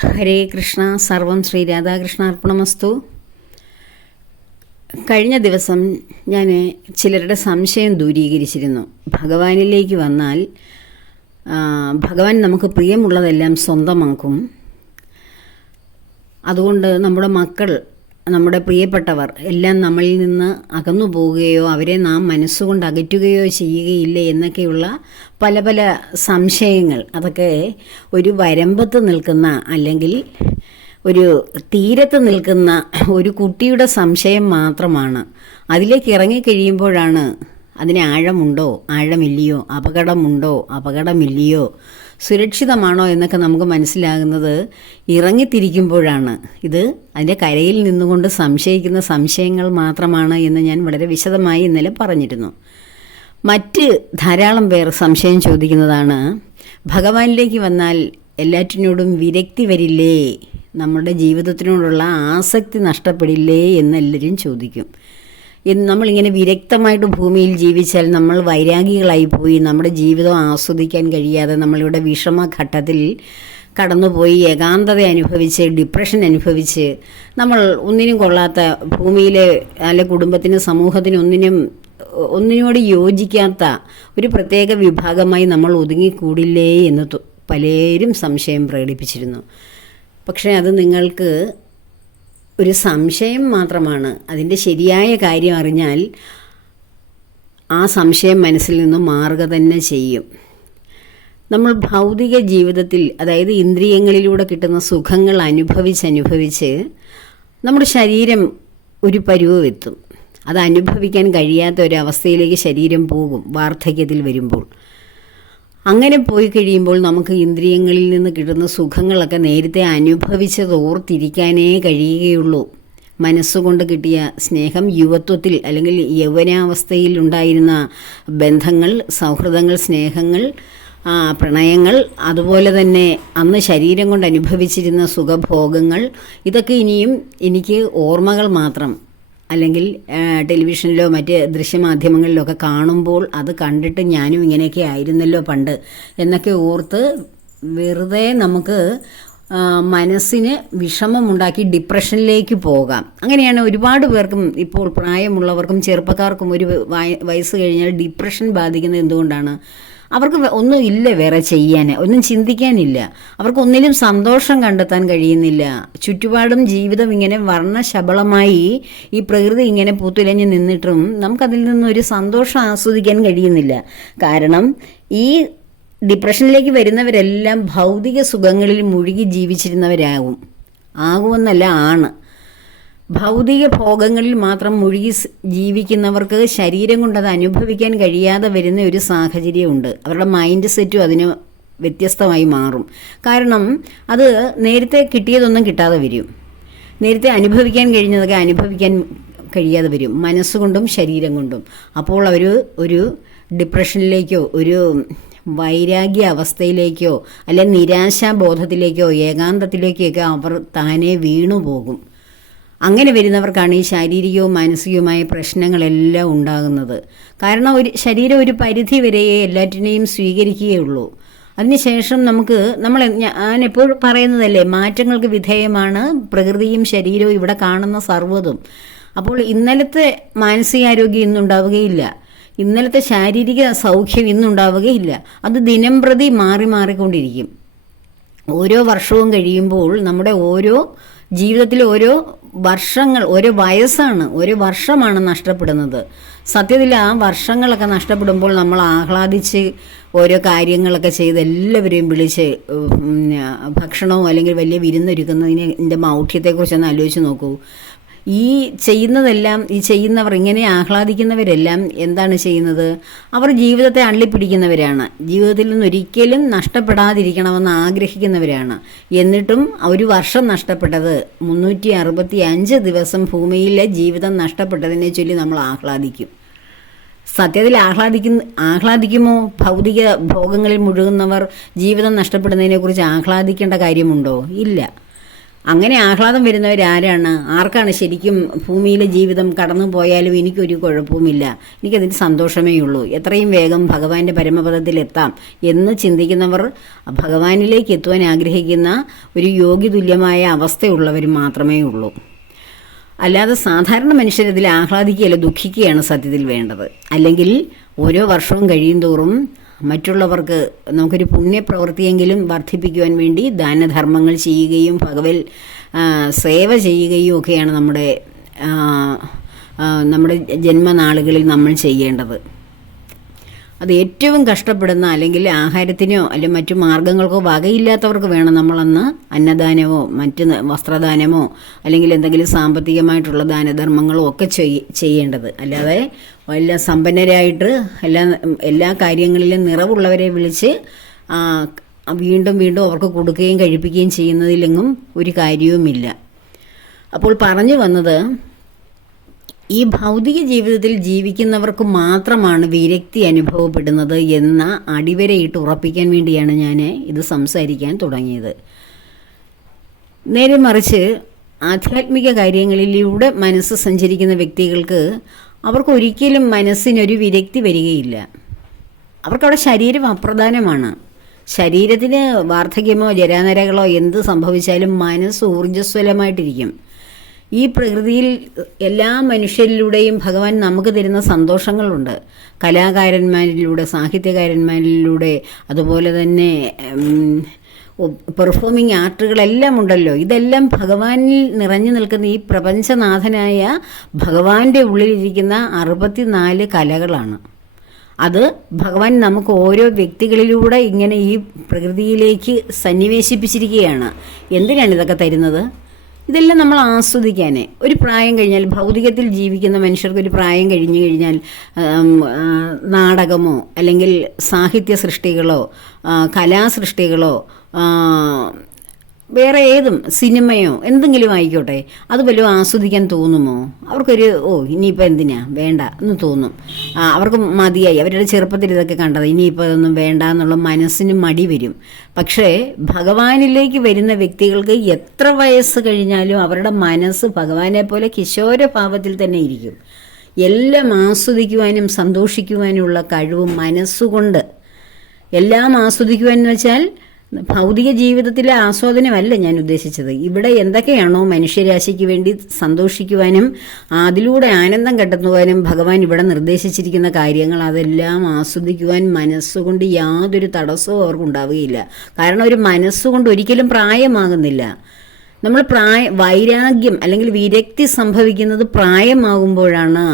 ഹരേ കൃഷ്ണ. സർവം ശ്രീ രാധാകൃഷ്ണാർപ്പണമസ്തു. കഴിഞ്ഞ ദിവസം ഞാൻ ചിലരുടെ സംശയം ദൂരീകരിച്ചിരുന്നു. ഭഗവാനിലേക്ക് വന്നാൽ ഭഗവാൻ നമുക്ക് പ്രിയമുള്ളതെല്ലാം സ്വന്തമാക്കും. അതുകൊണ്ട് നമ്മുടെ മക്കൾ, നമ്മുടെ പ്രിയപ്പെട്ടവർ എല്ലാം നമ്മളിൽ നിന്ന് അകന്നു പോവുകയോ അവരെ നാം മനസ്സുകൊണ്ട് അകറ്റുകയോ ചെയ്യുകയില്ലേ എന്നൊക്കെയുള്ള പല പല സംശയങ്ങൾ, അതൊക്കെ ഒരു വരമ്പത്ത് നിൽക്കുന്ന അല്ലെങ്കിൽ ഒരു തീരത്ത് നിൽക്കുന്ന ഒരു കുട്ടിയുടെ സംശയം മാത്രമാണ്. അതിലേക്ക് ഇറങ്ങിക്കഴിയുമ്പോഴാണ് അതിന് ആഴമുണ്ടോ ആഴമില്ലയോ, അപകടമുണ്ടോ അപകടമില്ലയോ, സുരക്ഷിതമാണോ എന്നൊക്കെ നമുക്ക് മനസ്സിലാകുന്നത് ഇറങ്ങിത്തിരിക്കുമ്പോഴാണ്. ഇത് അതിൻ്റെ കരയിൽ നിന്നുകൊണ്ട് സംശയിക്കുന്ന സംശയങ്ങൾ മാത്രമാണ് എന്ന് ഞാൻ വളരെ വിശദമായി ഇന്നലെ പറഞ്ഞിരുന്നു. മറ്റ് ധാരാളം പേർ സംശയം ചോദിക്കുന്നതാണ്, ഭഗവാനിലേക്ക് വന്നാൽ എല്ലാറ്റിനോടും വിരക്തി വരില്ലേ, നമ്മുടെ ജീവിതത്തിനോടുള്ള ആസക്തി നഷ്ടപ്പെടില്ലേ എന്നെല്ലാവരും ചോദിക്കും. നമ്മളിങ്ങനെ വിരക്തമായിട്ട് ഭൂമിയിൽ ജീവിച്ചാൽ നമ്മൾ വൈരാഗികളായി പോയി നമ്മുടെ ജീവിതം ആസ്വദിക്കാൻ കഴിയാതെ നമ്മളിവിടെ വിഷമഘട്ടത്തിൽ കടന്നുപോയി ഏകാന്തത അനുഭവിച്ച് ഡിപ്രഷൻ അനുഭവിച്ച് നമ്മൾ ഒന്നിനും കൊള്ളാത്ത, ഭൂമിയിലെ അല്ലെ കുടുംബത്തിനും സമൂഹത്തിനും ഒന്നിനോട് യോജിക്കാത്ത ഒരു പ്രത്യേക വിഭാഗമായി നമ്മൾ ഒതുങ്ങിക്കൂടില്ലേ എന്ന് പലരും സംശയം പ്രകടിപ്പിച്ചിരുന്നു. പക്ഷേ അത് നിങ്ങൾക്ക് ഒരു സംശയം മാത്രമാണ്. അതിൻ്റെ ശരിയായ കാര്യം അറിഞ്ഞാൽ ആ സംശയം മനസ്സിൽ നിന്നും മാറുക തന്നെ ചെയ്യും. നമ്മൾ ഭൗതിക ജീവിതത്തിൽ, അതായത് ഇന്ദ്രിയങ്ങളിലൂടെ കിട്ടുന്ന സുഖങ്ങൾ അനുഭവിച്ച് നമ്മുടെ ശരീരം ഒരു പരുവെത്തും. അത് അനുഭവിക്കാൻ കഴിയാത്ത ഒരവസ്ഥയിലേക്ക് ശരീരം പോകും വാർദ്ധക്യത്തിൽ വരുമ്പോൾ. അങ്ങനെ പോയി കഴിയുമ്പോൾ നമുക്ക് ഇന്ദ്രിയങ്ങളിൽ നിന്ന് കിട്ടുന്ന സുഖങ്ങളൊക്കെ നേരത്തെ അനുഭവിച്ചത് ഓർത്തിരിക്കാനേ കഴിയുകയുള്ളൂ. മനസ്സുകൊണ്ട് കിട്ടിയ സ്നേഹം, യുവത്വത്തിൽ അല്ലെങ്കിൽ യൗവനാവസ്ഥയിൽ ഉണ്ടായിരുന്ന ബന്ധങ്ങൾ, സൗഹൃദങ്ങൾ, സ്നേഹങ്ങൾ, പ്രണയങ്ങൾ, അതുപോലെ തന്നെ അന്ന് ശരീരം കൊണ്ട് അനുഭവിച്ചിരുന്ന സുഖഭോഗങ്ങൾ, ഇതൊക്കെ ഇനിയും എനിക്ക് ഓർമ്മകൾ മാത്രം. അല്ലെങ്കിൽ ടെലിവിഷനിലോ മറ്റ് ദൃശ്യമാധ്യമങ്ങളിലോ ഒക്കെ കാണുമ്പോൾ അത് കണ്ടിട്ട് ഞാനും ഇങ്ങനെയൊക്കെ ആയിരുന്നല്ലോ പണ്ട് എന്നൊക്കെ ഓർത്ത് വെറുതെ നമുക്ക് മനസ്സിന് വിഷമമുണ്ടാക്കി ഡിപ്രഷനിലേക്ക് പോകാം. അങ്ങനെയാണ് ഒരുപാട് പേർക്കും, ഇപ്പോൾ പ്രായമുള്ളവർക്കും ചെറുപ്പക്കാർക്കും ഒരു വയസ്സ് കഴിഞ്ഞാൽ ഡിപ്രഷൻ ബാധിക്കുന്നത് എന്തുകൊണ്ടാണ്? അവർക്ക് ഒന്നും ഇല്ല വേറെ ചെയ്യാൻ, ഒന്നും ചിന്തിക്കാനില്ല, അവർക്ക് ഒന്നിലും സന്തോഷം കണ്ടെത്താൻ കഴിയുന്നില്ല. ചുറ്റുപാടും ജീവിതം ഇങ്ങനെ വർണ്ണശബളമായി ഈ പ്രകൃതി ഇങ്ങനെ പൂത്തുലഞ്ഞ് നിന്നിട്ടും നമുക്കതിൽ നിന്നൊരു സന്തോഷം ആസ്വദിക്കാൻ കഴിയുന്നില്ല. കാരണം ഈ ഡിപ്രഷനിലേക്ക് വരുന്നവരെല്ലാം ഭൗതിക സുഖങ്ങളിൽ മുഴുകി ആകുമെന്നല്ല ആണ്. ഭൗതിക ഭോഗങ്ങളിൽ മാത്രം മുഴുകി ജീവിക്കുന്നവർക്ക് ശരീരം കൊണ്ട് അത് അനുഭവിക്കാൻ കഴിയാതെ വരുന്ന ഒരു സാഹചര്യമുണ്ട്. അവരുടെ മൈൻഡ് സെറ്റും അതിന് വ്യത്യസ്തമായി മാറും. കാരണം അത് നേരത്തെ കിട്ടിയതൊന്നും കിട്ടാതെ വരും, നേരത്തെ അനുഭവിക്കാൻ കഴിഞ്ഞതൊക്കെ അനുഭവിക്കാൻ കഴിയാതെ വരും, മനസ്സുകൊണ്ടും ശരീരം കൊണ്ടും. അപ്പോൾ അവർ ഒരു ഡിപ്രഷനിലേക്കോ ഒരു വൈരാഗ്യ അവസ്ഥയിലേക്കോ അല്ലെ നിരാശാബോധത്തിലേക്കോ ഏകാന്തത്തിലേക്കൊക്കെ അവർ താനെ വീണുപോകും. അങ്ങനെ വരുന്നവർക്കാണ് ഈ ശാരീരികവും മാനസികവുമായ പ്രശ്നങ്ങളെല്ലാം ഉണ്ടാകുന്നത്. കാരണം ശരീരം ഒരു പരിധി വരെയേ എല്ലാറ്റിനെയും സ്വീകരിക്കുകയുള്ളൂ. അതിനുശേഷം ഞാൻ എപ്പോഴും പറയുന്നതല്ലേ, മാറ്റങ്ങൾക്ക് വിധേയമാണ് പ്രകൃതിയും ശരീരവും, ഇവിടെ കാണുന്ന സർവ്വതും. അപ്പോൾ ഇന്നലത്തെ മാനസികാരോഗ്യം ഇന്നുണ്ടാവുകയില്ല, ഇന്നലത്തെ ശാരീരിക സൗഖ്യം ഇന്നുണ്ടാവുകയില്ല. അത് ദിനം പ്രതി മാറിക്കൊണ്ടിരിക്കും. ഓരോ വർഷവും കഴിയുമ്പോൾ നമ്മുടെ ഓരോ ജീവിതത്തിലെ ഓരോ വർഷങ്ങൾ, ഓരോ വയസ്സാണ്, ഓരോ വർഷമാണ് നഷ്ടപ്പെടുന്നത്. സത്യത്തിൽ ആ വർഷങ്ങളൊക്കെ നഷ്ടപ്പെടുമ്പോൾ നമ്മൾ ആഹ്ലാദിച്ച് ഓരോ കാര്യങ്ങളൊക്കെ ചെയ്ത് എല്ലാവരെയും വിളിച്ച് ഭക്ഷണവും അല്ലെങ്കിൽ വലിയ വിരുന്നൊരുക്കുന്നതിൻ്റെ മൗഢ്യത്തെക്കുറിച്ചൊന്ന് ആലോചിച്ച് നോക്കൂ. ഈ ചെയ്യുന്നവർ, ഇങ്ങനെ ആഹ്ലാദിക്കുന്നവരെല്ലാം എന്താണ് ചെയ്യുന്നത്? അവർ ജീവിതത്തെ അള്ളിപ്പിടിക്കുന്നവരാണ്, ജീവിതത്തിൽ നിന്നൊരിക്കലും നഷ്ടപ്പെടാതിരിക്കണമെന്ന് ആഗ്രഹിക്കുന്നവരാണ്. എന്നിട്ടും ഒരു വർഷം നഷ്ടപ്പെട്ടത്, 365 ദിവസം ഭൂമിയിലെ ജീവിതം നഷ്ടപ്പെട്ടതിനെ ചൊല്ലി നമ്മൾ ആഹ്ലാദിക്കും. സത്യത്തിൽ ആഹ്ലാദിക്കുമോ? ഭൗതിക ഭോഗങ്ങളിൽ മുഴുകുന്നവർ ജീവിതം നഷ്ടപ്പെടുന്നതിനെക്കുറിച്ച് ആഹ്ലാദിക്കേണ്ട കാര്യമുണ്ടോ? ഇല്ല. അങ്ങനെ ആഹ്ലാദം വരുന്നവരാരാണ്? ആർക്കാണ് ശരിക്കും ഭൂമിയിലെ ജീവിതം കടന്നു പോയാലും എനിക്കൊരു കുഴപ്പവുമില്ല, എനിക്കതിന് സന്തോഷമേ ഉള്ളൂ, എത്രയും വേഗം ഭഗവാന്റെ പരമപദത്തിലെത്താം എന്ന് ചിന്തിക്കുന്നവർ ഭഗവാനിലേക്ക് എത്തുവാൻ ആഗ്രഹിക്കുന്ന ഒരു യോഗ്യതുല്യമായ അവസ്ഥയുള്ളവർ മാത്രമേ ഉള്ളൂ. അല്ലാതെ സാധാരണ മനുഷ്യരതിൽ ആഹ്ലാദിക്കുകയല്ല ദുഃഖിക്കുകയാണ് സത്യത്തിൽ വേണ്ടത്. അല്ലെങ്കിൽ ഓരോ വർഷവും കഴിയും തോറും മറ്റുള്ളവർക്ക് നമുക്കൊരു പുണ്യപ്രവൃത്തിയെങ്കിലും വർദ്ധിപ്പിക്കുവാൻ വേണ്ടി ദാനധർമ്മങ്ങൾ ചെയ്യുകയും ഭഗവത് സേവ ചെയ്യുകയും ഒക്കെയാണ് നമ്മുടെ ജന്മനാളുകളിൽ നമ്മൾ ചെയ്യേണ്ടത്. അത് ഏറ്റവും കഷ്ടപ്പെടുന്ന, അല്ലെങ്കിൽ ആഹാരത്തിനോ അല്ലെങ്കിൽ മറ്റു മാർഗങ്ങൾക്കോ വകയില്ലാത്തവർക്ക് വേണം നമ്മളന്ന് അന്നദാനമോ മറ്റ് വസ്ത്രദാനമോ അല്ലെങ്കിൽ എന്തെങ്കിലും സാമ്പത്തികമായിട്ടുള്ള ദാനധർമ്മങ്ങളോ ഒക്കെ ചെയ്യേണ്ടത്. അല്ലാതെ വല്ല സമ്പന്നരായിട്ട് എല്ലാ കാര്യങ്ങളിലും നിറവുള്ളവരെ വിളിച്ച് വീണ്ടും വീണ്ടും അവർക്ക് കൊടുക്കുകയും കഴിപ്പിക്കുകയും ചെയ്യുന്നതിലെങ്ങും ഒരു കാര്യവുമില്ല. അപ്പോൾ പറഞ്ഞു വന്നത്, ഈ ഭൗതിക ജീവിതത്തിൽ ജീവിക്കുന്നവർക്ക് മാത്രമാണ് വിരക്തി അനുഭവപ്പെടുന്നത് എന്ന അടിവരയിട്ട് ഉറപ്പിക്കാൻ വേണ്ടിയാണ് ഞാൻ ഇത് സംസാരിക്കാൻ തുടങ്ങിയത്. നേരെ മറിച്ച് ആധ്യാത്മിക കാര്യങ്ങളിലൂടെ മനസ്സ് സഞ്ചരിക്കുന്ന വ്യക്തികൾക്ക് അവർക്കൊരിക്കലും മനസ്സിനൊരു വിരക്തി വരികയില്ല. അവർക്കവിടെ ശരീരം അപ്രധാനമാണ്. ശരീരത്തിന് വാർദ്ധക്യമോ ജരാനരകളോ എന്ത് സംഭവിച്ചാലും മനസ്സ് ഊർജ്ജസ്വലമായിട്ടിരിക്കും. ഈ പ്രകൃതിയിൽ എല്ലാ മനുഷ്യരിലൂടെയും ഭഗവാൻ നമുക്ക് തരുന്ന സന്തോഷങ്ങളുണ്ട്. കലാകാരന്മാരിലൂടെ, സാഹിത്യകാരന്മാരിലൂടെ, അതുപോലെ തന്നെ പെർഫോമിംഗ് ആർട്ടുകളെല്ലാം ഉണ്ടല്ലോ. ഇതെല്ലാം ഭഗവാനിൽ നിറഞ്ഞു നിൽക്കുന്ന ഈ പ്രപഞ്ചനാഥനായ ഭഗവാന്റെ ഉള്ളിലിരിക്കുന്ന 64 കലകളാണ്. അത് ഭഗവാൻ നമുക്ക് ഓരോ വ്യക്തികളിലൂടെ ഇങ്ങനെ ഈ പ്രകൃതിയിലേക്ക് സന്നിവേശിപ്പിച്ചിരിക്കുകയാണ്. എന്തിനാണ് ഇതൊക്കെ തരുന്നത്? ഇതെല്ലാം നമ്മൾ ആസ്വദിക്കാനേ. ഒരു പ്രായം കഴിഞ്ഞാൽ, ഭൗതികത്തിൽ ജീവിക്കുന്ന മനുഷ്യർക്ക് ഒരു പ്രായം കഴിഞ്ഞു കഴിഞ്ഞാൽ നാടകമോ അല്ലെങ്കിൽ സാഹിത്യ സൃഷ്ടികളോ കലാസൃഷ്ടികളോ വേറെ ഏതും സിനിമയോ എന്തെങ്കിലും ആയിക്കോട്ടെ, അത് വല്ലതും ആസ്വദിക്കാൻ തോന്നുമോ? അവർക്കൊരു ഇനിയിപ്പോൾ എന്തിനാ വേണ്ട എന്ന് തോന്നും. അവർക്ക് മതിയായി, അവരുടെ ചെറുപ്പത്തിൽ ഇതൊക്കെ കണ്ടത്, ഇനിയിപ്പോൾ ഇതൊന്നും വേണ്ട എന്നുള്ള മനസ്സിന് മടി വരും. പക്ഷേ ഭഗവാനിലേക്ക് വരുന്ന വ്യക്തികൾക്ക് എത്ര വയസ്സ് കഴിഞ്ഞാലും അവരുടെ മനസ്സ് ഭഗവാനെ പോലെ കിശോരഭാവത്തിൽ തന്നെ ഇരിക്കും. എല്ലാം ആസ്വദിക്കുവാനും സന്തോഷിക്കുവാനുമുള്ള കഴിവും മനസ്സുകൊണ്ട്, എല്ലാം ആസ്വദിക്കുവാനെന്ന് വെച്ചാൽ ഭൗതിക ജീവിതത്തിലെ ആസ്വാദനമല്ല ഞാൻ ഉദ്ദേശിച്ചത്. ഇവിടെ എന്തൊക്കെയാണോ മനുഷ്യരാശിക്ക് വേണ്ടി സന്തോഷിക്കുവാനും അതിലൂടെ ആനന്ദം കണ്ടെത്തുവാനും ഭഗവാൻ ഇവിടെ നിർദ്ദേശിച്ചിരിക്കുന്ന കാര്യങ്ങൾ, അതെല്ലാം ആസ്വദിക്കുവാൻ മനസ്സുകൊണ്ട് യാതൊരു തടസ്സവും അവർക്കുണ്ടാവുകയില്ല. കാരണം ഒരു മനസ്സുകൊണ്ട് ഒരിക്കലും പ്രായമാകുന്നില്ല. നമ്മൾ വൈരാഗ്യം അല്ലെങ്കിൽ വിരക്തി സംഭവിക്കുന്നത് പ്രായമാകുമ്പോഴാണ്.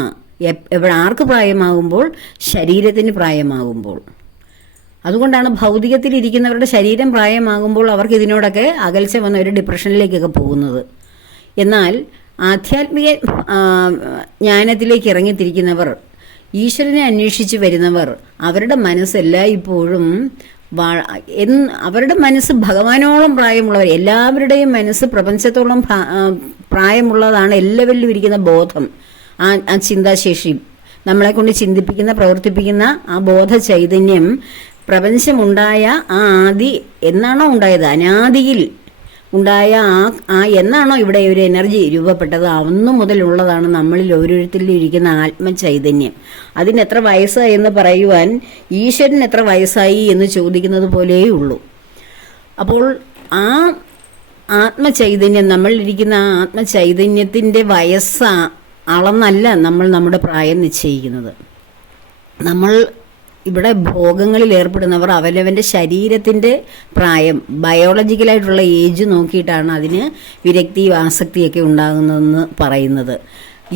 ആർക്ക് പ്രായമാകുമ്പോൾ? ശരീരത്തിന് പ്രായമാകുമ്പോൾ. അതുകൊണ്ടാണ് ഭൗതികത്തിലിരിക്കുന്നവരുടെ ശരീരം പ്രായമാകുമ്പോൾ അവർക്ക് ഇതിനോടൊക്കെ അകൽച്ച വന്ന ഒരു ഡിപ്രഷനിലേക്കൊക്കെ പോകുന്നത്. എന്നാൽ ആധ്യാത്മിക ജ്ഞാനത്തിലേക്ക് ഇറങ്ങിത്തിരിക്കുന്നവർ, ഈശ്വരനെ അന്വേഷിച്ച് വരുന്നവർ, അവരുടെ മനസ്സെല്ലായ്പ്പോഴും അവരുടെ മനസ്സ് ഭഗവാനോളം പ്രായമുള്ളവർ, എല്ലാവരുടെയും മനസ്സ് പ്രപഞ്ചത്തോളം പ്രായമുള്ളതാണ്. എല്ലാവരിലും ഇരിക്കുന്ന ബോധം, ആ ചിന്താശേഷി, നമ്മളെ കൊണ്ട് ചിന്തിപ്പിക്കുന്ന പ്രവർത്തിപ്പിക്കുന്ന ആ ബോധ ചൈതന്യം, പ്രപഞ്ചമുണ്ടായ ആ ആദി എന്നാണോ ഉണ്ടായത്, അനാദിയിൽ ഉണ്ടായ എന്നാണോ ഇവിടെ ഒരു എനർജി രൂപപ്പെട്ടത്, അന്നു മുതലുള്ളതാണ് നമ്മളിൽ ഓരോരുത്തരിലും ഇരിക്കുന്ന ആത്മചൈതന്യം. അതിന് എത്ര വയസ്സായി എന്ന് പറയുവാൻ ഈശ്വരൻ എത്ര വയസ്സായി എന്ന് ചോദിക്കുന്നത് പോലെയുള്ളൂ. അപ്പോൾ ആ ആത്മചൈതന്യം, നമ്മളിരിക്കുന്ന ആ ആത്മചൈതന്യത്തിൻ്റെ വയസ്സ് അളന്നല്ല നമ്മൾ നമ്മുടെ പ്രായം നിശ്ചയിക്കുന്നത്. നമ്മൾ ഇവിടെ ഭോഗങ്ങളിൽ ഏർപ്പെടുന്നവർ അവനവൻ്റെ ശരീരത്തിൻ്റെ പ്രായം, ബയോളജിക്കലായിട്ടുള്ള ഏജ് നോക്കിയിട്ടാണ് അതിന് വിരക്തിയും ആസക്തിയൊക്കെ ഉണ്ടാകുന്നതെന്ന് പറയുന്നത്.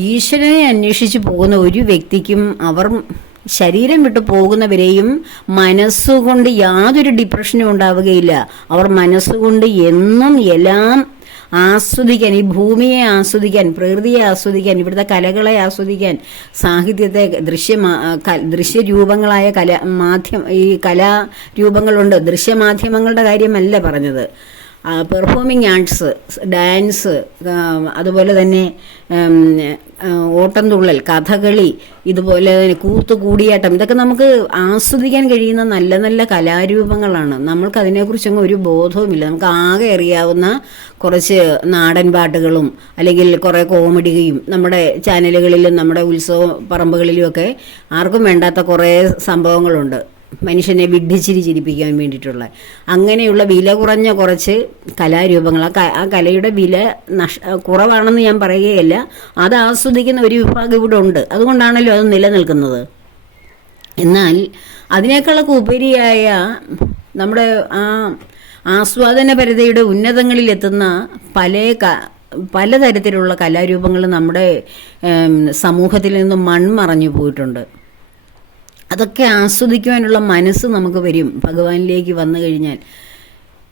ഈശ്വരനെ അന്വേഷിച്ച് പോകുന്ന ഒരു വ്യക്തിക്കും അവർ ശരീരം വിട്ടു പോകുന്നവരെയും മനസ്സുകൊണ്ട് യാതൊരു ഡിപ്രഷനും ഉണ്ടാവുകയില്ല. അവർ മനസ്സുകൊണ്ട് എന്നും എല്ലാം ആസ്വദിക്കാൻ, ഈ ഭൂമിയെ ആസ്വദിക്കാൻ, പ്രകൃതിയെ ആസ്വദിക്കാൻ, ഇവിടുത്തെ കലകളെ ആസ്വദിക്കാൻ, സാഹിത്യത്തെ, ദൃശ്യരൂപങ്ങളായ ഈ കലാരൂപങ്ങളുണ്ട്. ദൃശ്യമാധ്യമങ്ങളുടെ കാര്യമല്ല പറഞ്ഞത്. പെർഫോമിംഗ് ആർട്സ്, ഡാൻസ്, അതുപോലെ തന്നെ ഓട്ടംതുള്ളൽ, കഥകളി, ഇതുപോലെ കൂത്ത്, കൂടിയാട്ടം, ഇതൊക്കെ നമുക്ക് ആസ്വദിക്കാൻ കഴിയുന്ന നല്ല നല്ല കലാരൂപങ്ങളാണ്. നമ്മൾക്ക് അതിനെക്കുറിച്ചൊന്നും ഒരു ബോധവുമില്ല. നമുക്ക് ആകെ അറിയാവുന്ന കുറച്ച് നാടൻ പാട്ടുകളും അല്ലെങ്കിൽ കുറേ കോമഡിയും നമ്മുടെ ചാനലുകളിലും നമ്മുടെ ഉത്സവ പറമ്പുകളിലുമൊക്കെ ആർക്കും വേണ്ടാത്ത കുറേ സംഭവങ്ങളുണ്ട്, മനുഷ്യനെ വിഡ്ഢിച്ചിരി ചിരിപ്പിക്കാൻ വേണ്ടിയിട്ടുള്ള. അങ്ങനെയുള്ള വില കുറഞ്ഞ കുറച്ച് കലാരൂപങ്ങൾ, ആ കലയുടെ വില കുറവാണെന്ന് ഞാൻ പറയുകയല്ല, അത് ആസ്വദിക്കുന്ന ഒരു വിഭാഗം ഇവിടെ ഉണ്ട്. അതുകൊണ്ടാണല്ലോ അത് നിലനിൽക്കുന്നത്. എന്നാൽ അതിനേക്കാളൊക്കെ ഉപരിയായ നമ്മുടെ ആ ആസ്വാദനപരതയുടെ ഉന്നതങ്ങളിലെത്തുന്ന പലതരത്തിലുള്ള കലാരൂപങ്ങൾ നമ്മുടെ സമൂഹത്തിൽ നിന്നും മൺമറഞ്ഞു പോയിട്ടുണ്ട്. അതൊക്കെ ആസ്വദിക്കുവാനുള്ള മനസ്സ് നമുക്ക് വരും ഭഗവാനിലേക്ക് വന്നു കഴിഞ്ഞാൽ.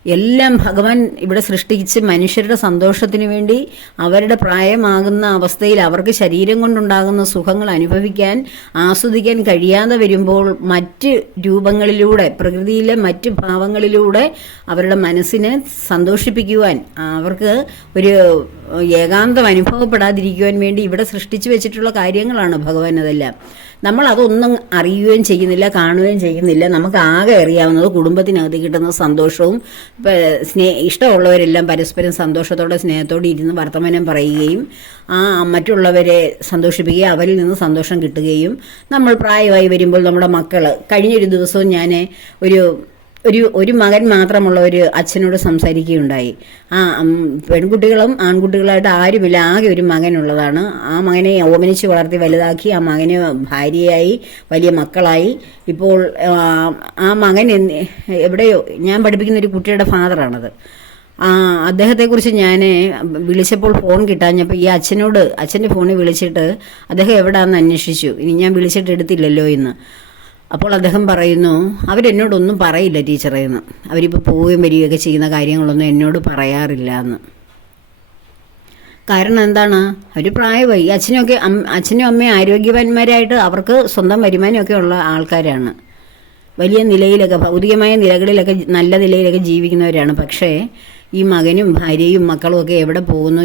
എല്ലാം ഭഗവാൻ ഇവിടെ സൃഷ്ടിച്ച് മനുഷ്യരുടെ സന്തോഷത്തിന് വേണ്ടി അവരുടെ പ്രായമാകുന്ന അവസ്ഥയിൽ അവർക്ക് ശരീരം കൊണ്ടുണ്ടാകുന്ന സുഖങ്ങൾ അനുഭവിക്കാൻ, ആസ്വദിക്കാൻ കഴിയാതെ വരുമ്പോൾ മറ്റ് രൂപങ്ങളിലൂടെ, പ്രകൃതിയിലെ മറ്റ് ഭാവങ്ങളിലൂടെ അവരുടെ മനസ്സിനെ സന്തോഷിപ്പിക്കുവാൻ, അവർക്ക് ഒരു ഏകാന്തം അനുഭവപ്പെടാതിരിക്കുവാൻ വേണ്ടി ഇവിടെ സൃഷ്ടിച്ചു വെച്ചിട്ടുള്ള കാര്യങ്ങളാണ് ഭഗവാൻ. അതെല്ലാം നമ്മൾ അതൊന്നും അറിയുകയും ചെയ്യുന്നില്ല, കാണുകയും ചെയ്യുന്നില്ല. നമുക്ക് ആകെ അറിയാവുന്നത് കുടുംബത്തിനകത്ത് കിട്ടുന്ന സന്തോഷവും, ഇഷ്ടമുള്ളവരെല്ലാം പരസ്പരം സന്തോഷത്തോടെ സ്നേഹത്തോടെ ഇരുന്ന് വർത്തമാനം പറയുകയും മറ്റുള്ളവരെ സന്തോഷിപ്പിക്കുകയും അവരിൽ നിന്ന് സന്തോഷം കിട്ടുകയും, നമ്മൾ പ്രായമായി വരുമ്പോൾ നമ്മുടെ മക്കൾ, കഴിഞ്ഞൊരു ദിവസവും ഞാൻ ഒരു മകൻ മാത്രമുള്ള ഒരു അച്ഛനോട് സംസാരിക്കുകയുണ്ടായി. പെൺകുട്ടികളും ആൺകുട്ടികളായിട്ട് ആരുമില്ല, ആകെ ഒരു മകനുള്ളതാണ്. ആ മകനെ ഓമനിച്ച് വളർത്തി വലുതാക്കി, ആ മകന് ഭാര്യയായി, വലിയ മക്കളായി. ഇപ്പോൾ ആ മകൻ എവിടെയോ, ഞാൻ പഠിപ്പിക്കുന്ന ഒരു കുട്ടിയുടെ ഫാദറാണത്. അദ്ദേഹത്തെക്കുറിച്ച് ഞാൻ വിളിച്ചപ്പോൾ ഫോൺ കിട്ടാഞ്ഞപ്പോൾ ഈ അച്ഛൻ്റെ ഫോണിൽ വിളിച്ചിട്ട് അദ്ദേഹം എവിടെയാണെന്ന് അന്വേഷിച്ചു. ഇനി ഞാൻ വിളിച്ചിട്ട് എടുത്തില്ലല്ലോ എന്ന്. അപ്പോൾ അദ്ദേഹം പറയുന്നു, അവരെന്നോടൊന്നും പറയില്ല ടീച്ചറേ എന്ന്. അവരിപ്പോൾ പോവുകയും വരികയൊക്കെ ചെയ്യുന്ന കാര്യങ്ങളൊന്നും എന്നോട് പറയാറില്ല എന്ന്. കാരണം എന്താണ്? അവർ പ്രായമായി. അച്ഛനും അമ്മയും ആരോഗ്യവാന്മാരായിട്ട് അവർക്ക് സ്വന്തം വരുമാനമൊക്കെ ഉള്ള ആൾക്കാരാണ്. വലിയ നിലയിലൊക്കെ, ഭൗതികമായ നിലകളിലൊക്കെ നല്ല നിലയിലൊക്കെ ജീവിക്കുന്നവരാണ്. പക്ഷേ ഈ മകനും ഭാര്യയും മക്കളും ഒക്കെ എവിടെ പോകുന്നു,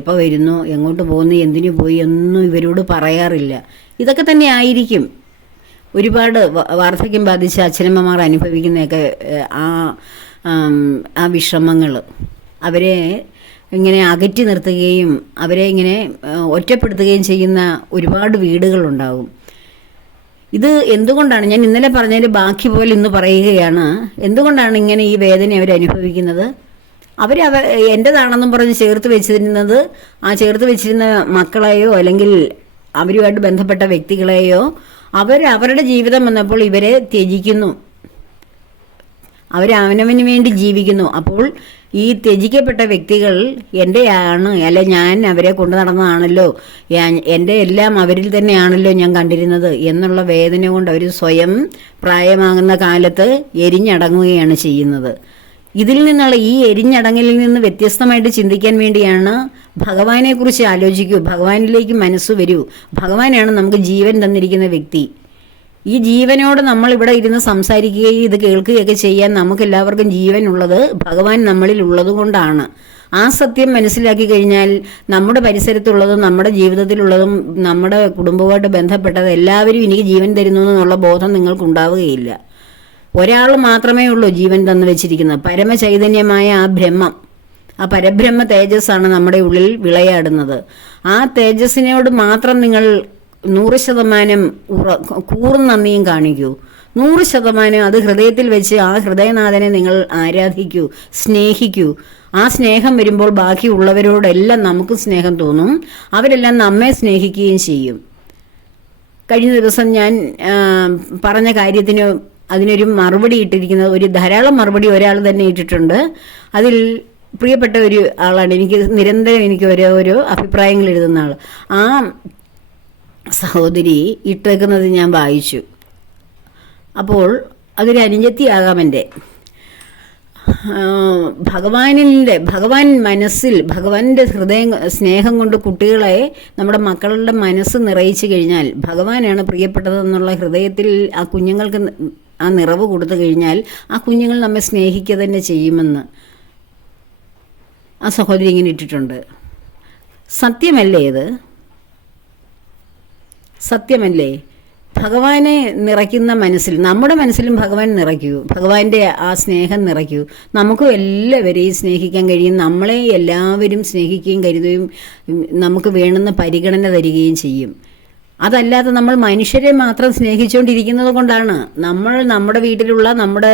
എപ്പോൾ വരുന്നു, എങ്ങോട്ട് പോകുന്നു, എന്തിനു പോയി ഒന്നും ഇവരോട് പറയാറില്ല. ഇതൊക്കെ തന്നെ ആയിരിക്കും ഒരുപാട് വാർദ്ധക്യം ബാധിച്ച അച്ഛനമ്മമാർ അനുഭവിക്കുന്നതൊക്കെ ആ വിഷമങ്ങൾ. അവരെ ഇങ്ങനെ അകറ്റി നിർത്തുകയും അവരെ ഇങ്ങനെ ഒറ്റപ്പെടുത്തുകയും ചെയ്യുന്ന ഒരുപാട് വീടുകളുണ്ടാകും. ഇത് എന്തുകൊണ്ടാണ്, ഞാൻ ഇന്നലെ പറഞ്ഞതിൻ്റെ ബാക്കി പോലെ ഇന്ന് പറയുകയാണ്, എന്തുകൊണ്ടാണ് ഇങ്ങനെ ഈ വേദന അവരനുഭവിക്കുന്നത്? എൻ്റെതാണെന്നും പറഞ്ഞ് ചേർത്ത് വെച്ചിരുന്ന മക്കളെയോ അല്ലെങ്കിൽ അവരുമായിട്ട് ബന്ധപ്പെട്ട വ്യക്തികളെയോ അവരുടെ ജീവിതം വന്നപ്പോൾ ഇവരെ ത്യജിക്കുന്നു, അവനവന് വേണ്ടി ജീവിക്കുന്നു. അപ്പോൾ ഈ ത്യജിക്കപ്പെട്ട വ്യക്തികൾ എൻ്റെയാണ്, അല്ല ഞാൻ അവരെ കൊണ്ടു നടന്നതാണല്ലോ, എൻ്റെ എല്ലാം അവരിൽ തന്നെയാണല്ലോ ഞാൻ കണ്ടിരുന്നത് എന്നുള്ള വേദന കൊണ്ട് അവർ സ്വയം പ്രായമാകുന്ന കാലത്ത് എരിഞ്ഞടങ്ങുകയാണ് ചെയ്യുന്നത്. ഇതിൽ നിന്നുള്ള ഈ എരിഞ്ഞടങ്ങലിൽ നിന്ന് വ്യത്യസ്തമായിട്ട് ചിന്തിക്കാൻ വേണ്ടിയാണ് ഭഗവാനെക്കുറിച്ച് ആലോചിക്കൂ, ഭഗവാനിലേക്ക് മനസ്സ് വരൂ. ഭഗവാനാണ് നമുക്ക് ജീവൻ തന്നിരിക്കുന്ന വ്യക്തി. ഈ ജീവനോട് നമ്മൾ ഇവിടെ ഇരുന്ന് സംസാരിക്കുകയും ഇത് കേൾക്കുകയൊക്കെ ചെയ്യാൻ നമുക്കെല്ലാവർക്കും ജീവൻ ഉള്ളത് ഭഗവാൻ നമ്മളിൽ ഉള്ളത് കൊണ്ടാണ്. ആ സത്യം മനസ്സിലാക്കി കഴിഞ്ഞാൽ നമ്മുടെ പരിസരത്തുള്ളതും നമ്മുടെ ജീവിതത്തിലുള്ളതും നമ്മുടെ കുടുംബവുമായിട്ട് ബന്ധപ്പെട്ടത് എല്ലാവരും എനിക്ക് ജീവൻ തരുന്നു എന്നുള്ള ബോധം നിങ്ങൾക്കുണ്ടാവുകയില്ല. ഒരാൾ മാത്രമേ ഉള്ളൂ ജീവൻ തന്നു വെച്ചിരിക്കുന്നത്, പരമചൈതന്യമായ ആ ബ്രഹ്മം. ആ പരബ്രഹ്മ തേജസ്സാണ് നമ്മുടെ ഉള്ളിൽ വിളയാടുന്നത്. ആ തേജസ്സിനോട് മാത്രം നിങ്ങൾ 100% കൂറും നന്ദിയും കാണിക്കൂ. 100% അത് ഹൃദയത്തിൽ വെച്ച് ആ ഹൃദയനാഥനെ നിങ്ങൾ ആരാധിക്കൂ, സ്നേഹിക്കൂ. ആ സ്നേഹം വരുമ്പോൾ ബാക്കിയുള്ളവരോടെല്ലാം നമുക്ക് സ്നേഹം തോന്നും, അവരെല്ലാം നമ്മെ സ്നേഹിക്കുകയും ചെയ്യും. കഴിഞ്ഞ ദിവസം ഞാൻ പറഞ്ഞ കാര്യത്തിന് അതിനൊരു മറുപടി ഇട്ടിരിക്കുന്നത്, ധാരാളം മറുപടി ഒരാൾ തന്നെ ഇട്ടിട്ടുണ്ട്. അതിൽ പ്രിയപ്പെട്ട ഒരു ആളാണ്, നിരന്തരം എനിക്ക് ഓരോ അഭിപ്രായങ്ങൾ എഴുതുന്ന ആൾ. ആ സഹോദരി ഇട്ടേക്കുന്നത് ഞാൻ വായിച്ചു. അപ്പോൾ അതൊരു അനുജത്തിയാകാം എൻ്റെ. ഭഗവാൻ മനസ്സിൽ, ഭഗവാന്റെ സ്നേഹം കൊണ്ട് കുട്ടികളെ, നമ്മുടെ മക്കളുടെ മനസ്സ് നിറയിച്ചു കഴിഞ്ഞാൽ, ഭഗവാനാണ് പ്രിയപ്പെട്ടതെന്നുള്ള ഹൃദയത്തിൽ ആ കുഞ്ഞുങ്ങൾക്ക് ആ നിറവ് കൊടുത്തു കഴിഞ്ഞാൽ ആ കുഞ്ഞുങ്ങൾ നമ്മെ സ്നേഹിക്കുക തന്നെ ചെയ്യുമെന്ന് ആ സഹോദരി ഇങ്ങനെ ഇട്ടിട്ടുണ്ട്. സത്യമല്ലേ ഇത്? സത്യമല്ലേ? ഭഗവാനെ നിറയ്ക്കുന്ന മനസ്സിൽ, നമ്മുടെ മനസ്സിലും ഭഗവാൻ നിറയ്ക്കൂ, ഭഗവാന്റെ ആ സ്നേഹം നിറയ്ക്കൂ. നമുക്കും എല്ലാവരെയും സ്നേഹിക്കാൻ കഴിയും, നമ്മളെ എല്ലാവരും സ്നേഹിക്കുകയും കരുതുകയും നമുക്ക് വേണ്ടുന്ന പരിഗണന തരികയും ചെയ്യും. അതല്ലാതെ നമ്മൾ മനുഷ്യരെ മാത്രം സ്നേഹിച്ചുകൊണ്ടിരിക്കുന്നത് കൊണ്ടാണ് നമ്മൾ നമ്മുടെ വീട്ടിലുള്ള നമ്മുടെ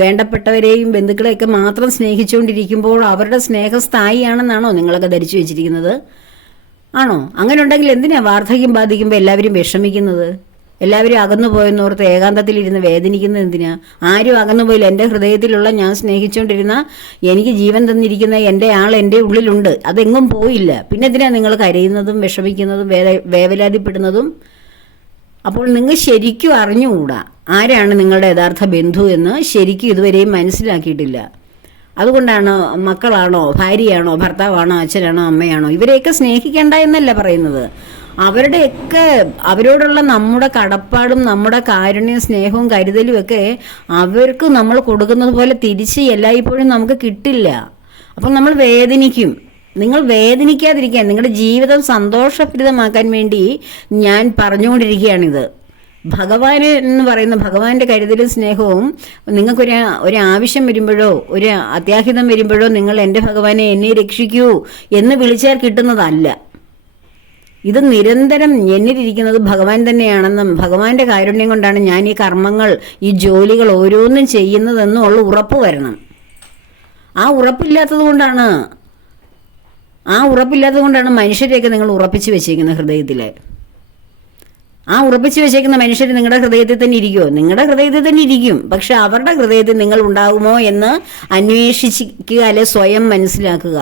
വേണ്ടപ്പെട്ടവരെയും ബന്ധുക്കളെയൊക്കെ മാത്രം സ്നേഹിച്ചുകൊണ്ടിരിക്കുമ്പോൾ അവരുടെ സ്നേഹം സ്ഥായിയാണെന്നാണോ നിങ്ങളൊക്കെ ധരിച്ചു വെച്ചിരിക്കുന്നത്? ആണോ? അങ്ങനെ ഉണ്ടെങ്കിൽ എന്തിനാ വാർദ്ധക്യം ബാധിക്കുമ്പോൾ എല്ലാവരും വിഷമിക്കുന്നത്? എല്ലാവരും അകന്നു പോയെന്നോർത്ത് ഏകാന്തത്തിലിരുന്ന് വേദനിക്കുന്നത് എന്തിനാ? ആരും അകന്നു പോയില്ല. എൻ്റെ ഹൃദയത്തിലുള്ള, ഞാൻ സ്നേഹിച്ചുകൊണ്ടിരുന്ന, എനിക്ക് ജീവൻ തന്നിരിക്കുന്ന എൻ്റെ ആൾ എൻ്റെ ഉള്ളിലുണ്ട്, അതെങ്ങും പോയില്ല. പിന്നെ എന്തിനാ നിങ്ങൾ കരയുന്നതും വിഷമിക്കുന്നതും വേവലാതിപ്പെടുന്നതും? അപ്പോൾ നിങ്ങൾ ശരിക്കും അറിഞ്ഞുകൂടാ ആരാണ് നിങ്ങളുടെ യഥാർത്ഥ ബന്ധു എന്ന് ശരിക്കും ഇതുവരെയും മനസ്സിലാക്കിയിട്ടില്ല. അതുകൊണ്ടാണ് മക്കളാണോ, ഭാര്യയാണോ, ഭർത്താവാണോ, അച്ഛനാണോ, അമ്മയാണോ, ഇവരെയൊക്കെ സ്നേഹിക്കേണ്ട എന്നല്ല പറയുന്നത്. അവരുടെയൊക്കെ അവരോടുള്ള നമ്മുടെ കടപ്പാടും നമ്മുടെ കാരുണ്യവും സ്നേഹവും കരുതലും ഒക്കെ അവർക്ക് നമ്മൾ കൊടുക്കുന്നത് പോലെ തിരിച്ച് എല്ലായ്പ്പോഴും നമുക്ക് കിട്ടില്ല. അപ്പം നമ്മൾ വേദനിക്കും. നിങ്ങൾ വേദനിക്കാതിരിക്കാൻ, നിങ്ങളുടെ ജീവിതം സന്തോഷഭരിതമാക്കാൻ വേണ്ടി ഞാൻ പറഞ്ഞുകൊണ്ടിരിക്കുകയാണിത്. ഭഗവാൻ എന്ന് പറയുന്ന ഭഗവാന്റെ കരുതലും സ്നേഹവും ഒരു ആവശ്യം വരുമ്പോഴോ ഒരു അത്യാഹിതം വരുമ്പോഴോ നിങ്ങൾ എൻ്റെ ഭഗവാനെ എന്നെ രക്ഷിക്കൂ എന്ന് വിളിച്ചാൽ കിട്ടുന്നതല്ല. ഇത് നിരന്തരം എന്നിലിരിക്കുന്നത് ഭഗവാൻ തന്നെയാണെന്നും ഭഗവാന്റെ കാരുണ്യം കൊണ്ടാണ് ഞാൻ ഈ കർമ്മങ്ങൾ, ഈ ജോലികൾ ഓരോന്നും ചെയ്യുന്നതെന്നുള്ള ഉറപ്പ് വരണം. ആ ഉറപ്പില്ലാത്തത് കൊണ്ടാണ് മനുഷ്യരെയൊക്കെ നിങ്ങൾ ഉറപ്പിച്ചു വെച്ചേക്കുന്ന ഹൃദയത്തിലെ. ആ ഉറപ്പിച്ചു വെച്ചേക്കുന്ന മനുഷ്യർ നിങ്ങളുടെ ഹൃദയത്തിൽ തന്നെ ഇരിക്കുമോ? നിങ്ങളുടെ ഹൃദയത്തിൽ തന്നെ ഇരിക്കും. പക്ഷെ അവരുടെ ഹൃദയത്തിൽ നിങ്ങൾ ഉണ്ടാകുമോ എന്ന് അന്വേഷിക്കുക, അല്ലെ സ്വയം മനസ്സിലാക്കുക.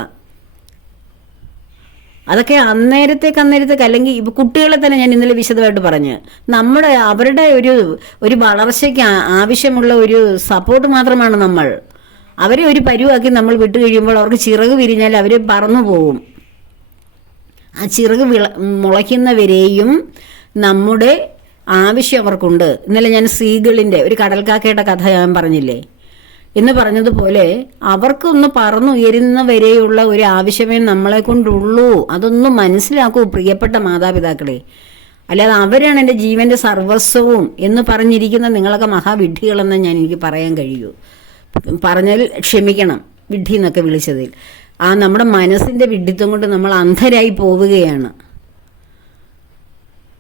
അതൊക്കെ അന്നേരത്തേക്ക് അല്ലെങ്കിൽ ഇപ്പം കുട്ടികളെ തന്നെ ഞാൻ ഇന്നലെ വിശദമായിട്ട് പറഞ്ഞ്, അവരുടെ ഒരു വളർച്ചയ്ക്ക് ആവശ്യമുള്ള ഒരു സപ്പോർട്ട് മാത്രമാണ് നമ്മൾ. അവരെ ഒരു പരുവാക്കി നമ്മൾ വിട്ടു കഴിയുമ്പോൾ അവർക്ക് ചിറക് വിരിഞ്ഞാൽ അവർ പറന്നു പോകും. ആ ചിറക് മുളയ്ക്കുന്നവരെയും നമ്മുടെ ആവശ്യം അവർക്കുണ്ട്. ഇന്നലെ ഞാൻ സീഗിളിൻ്റെ, ഒരു കടൽക്കാക്കയുടെ കഥ ഞാൻ പറഞ്ഞില്ലേ എന്ന് പറഞ്ഞതുപോലെ അവർക്കൊന്ന് പറന്നുയരുന്നവരെയുള്ള ഒരു ആവശ്യമേ നമ്മളെ കൊണ്ടുള്ളൂ. അതൊന്നും മനസ്സിലാക്കൂ പ്രിയപ്പെട്ട മാതാപിതാക്കളെ. അല്ലാതെ അവരാണ് എൻ്റെ ജീവൻ്റെ സർവസ്വവും എന്ന് പറഞ്ഞിരിക്കുന്ന നിങ്ങളൊക്കെ മഹാവിഡ്ഢികളെന്ന് എനിക്ക് പറയാൻ കഴിയൂ. പറഞ്ഞാൽ ക്ഷമിക്കണം, വിഡ്ഢി എന്നൊക്കെ വിളിച്ചതിൽ. നമ്മുടെ മനസ്സിൻ്റെ വിഡ്ഢിത്വം കൊണ്ട് നമ്മൾ അന്ധരായി പോവുകയാണ്.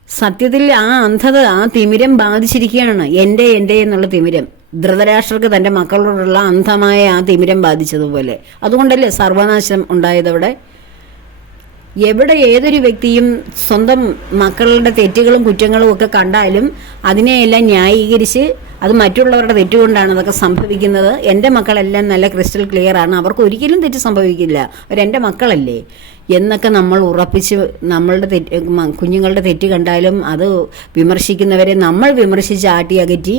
സത്യത്തിൽ ആ അന്ധത, ആ തിമിരം ബാധിച്ചിരിക്കുകയാണ്. എൻ്റെ എന്നുള്ള തിമിരം. ധൃതരാഷ്ട്രർക്ക് തൻ്റെ മക്കളോടുള്ള അന്ധമായ ആ തിമിരം ബാധിച്ചതുപോലെ. അതുകൊണ്ടല്ലേ സർവനാശം ഉണ്ടായതവിടെ. എവിടെ ഏതൊരു വ്യക്തിയും സ്വന്തം മക്കളുടെ തെറ്റുകളും കുറ്റങ്ങളും ഒക്കെ കണ്ടാലും അതിനെയെല്ലാം ന്യായീകരിച്ച് അത് മറ്റുള്ളവരുടെ തെറ്റുകൊണ്ടാണ് അതൊക്കെ സംഭവിക്കുന്നത്, എൻ്റെ മക്കളെല്ലാം നല്ല ക്രിസ്റ്റൽ ക്ലിയർ ആണ്, അവർക്ക് ഒരിക്കലും തെറ്റ് സംഭവിക്കില്ല, അവരെൻ്റെ മക്കളല്ലേ എന്നൊക്കെ നമ്മൾ ഉറപ്പിച്ച് നമ്മളുടെ കുഞ്ഞുങ്ങളുടെ തെറ്റ് കണ്ടാലും അത് വിമർശിക്കുന്നവരെ നമ്മൾ വിമർശിച്ച് ആട്ടി അകറ്റി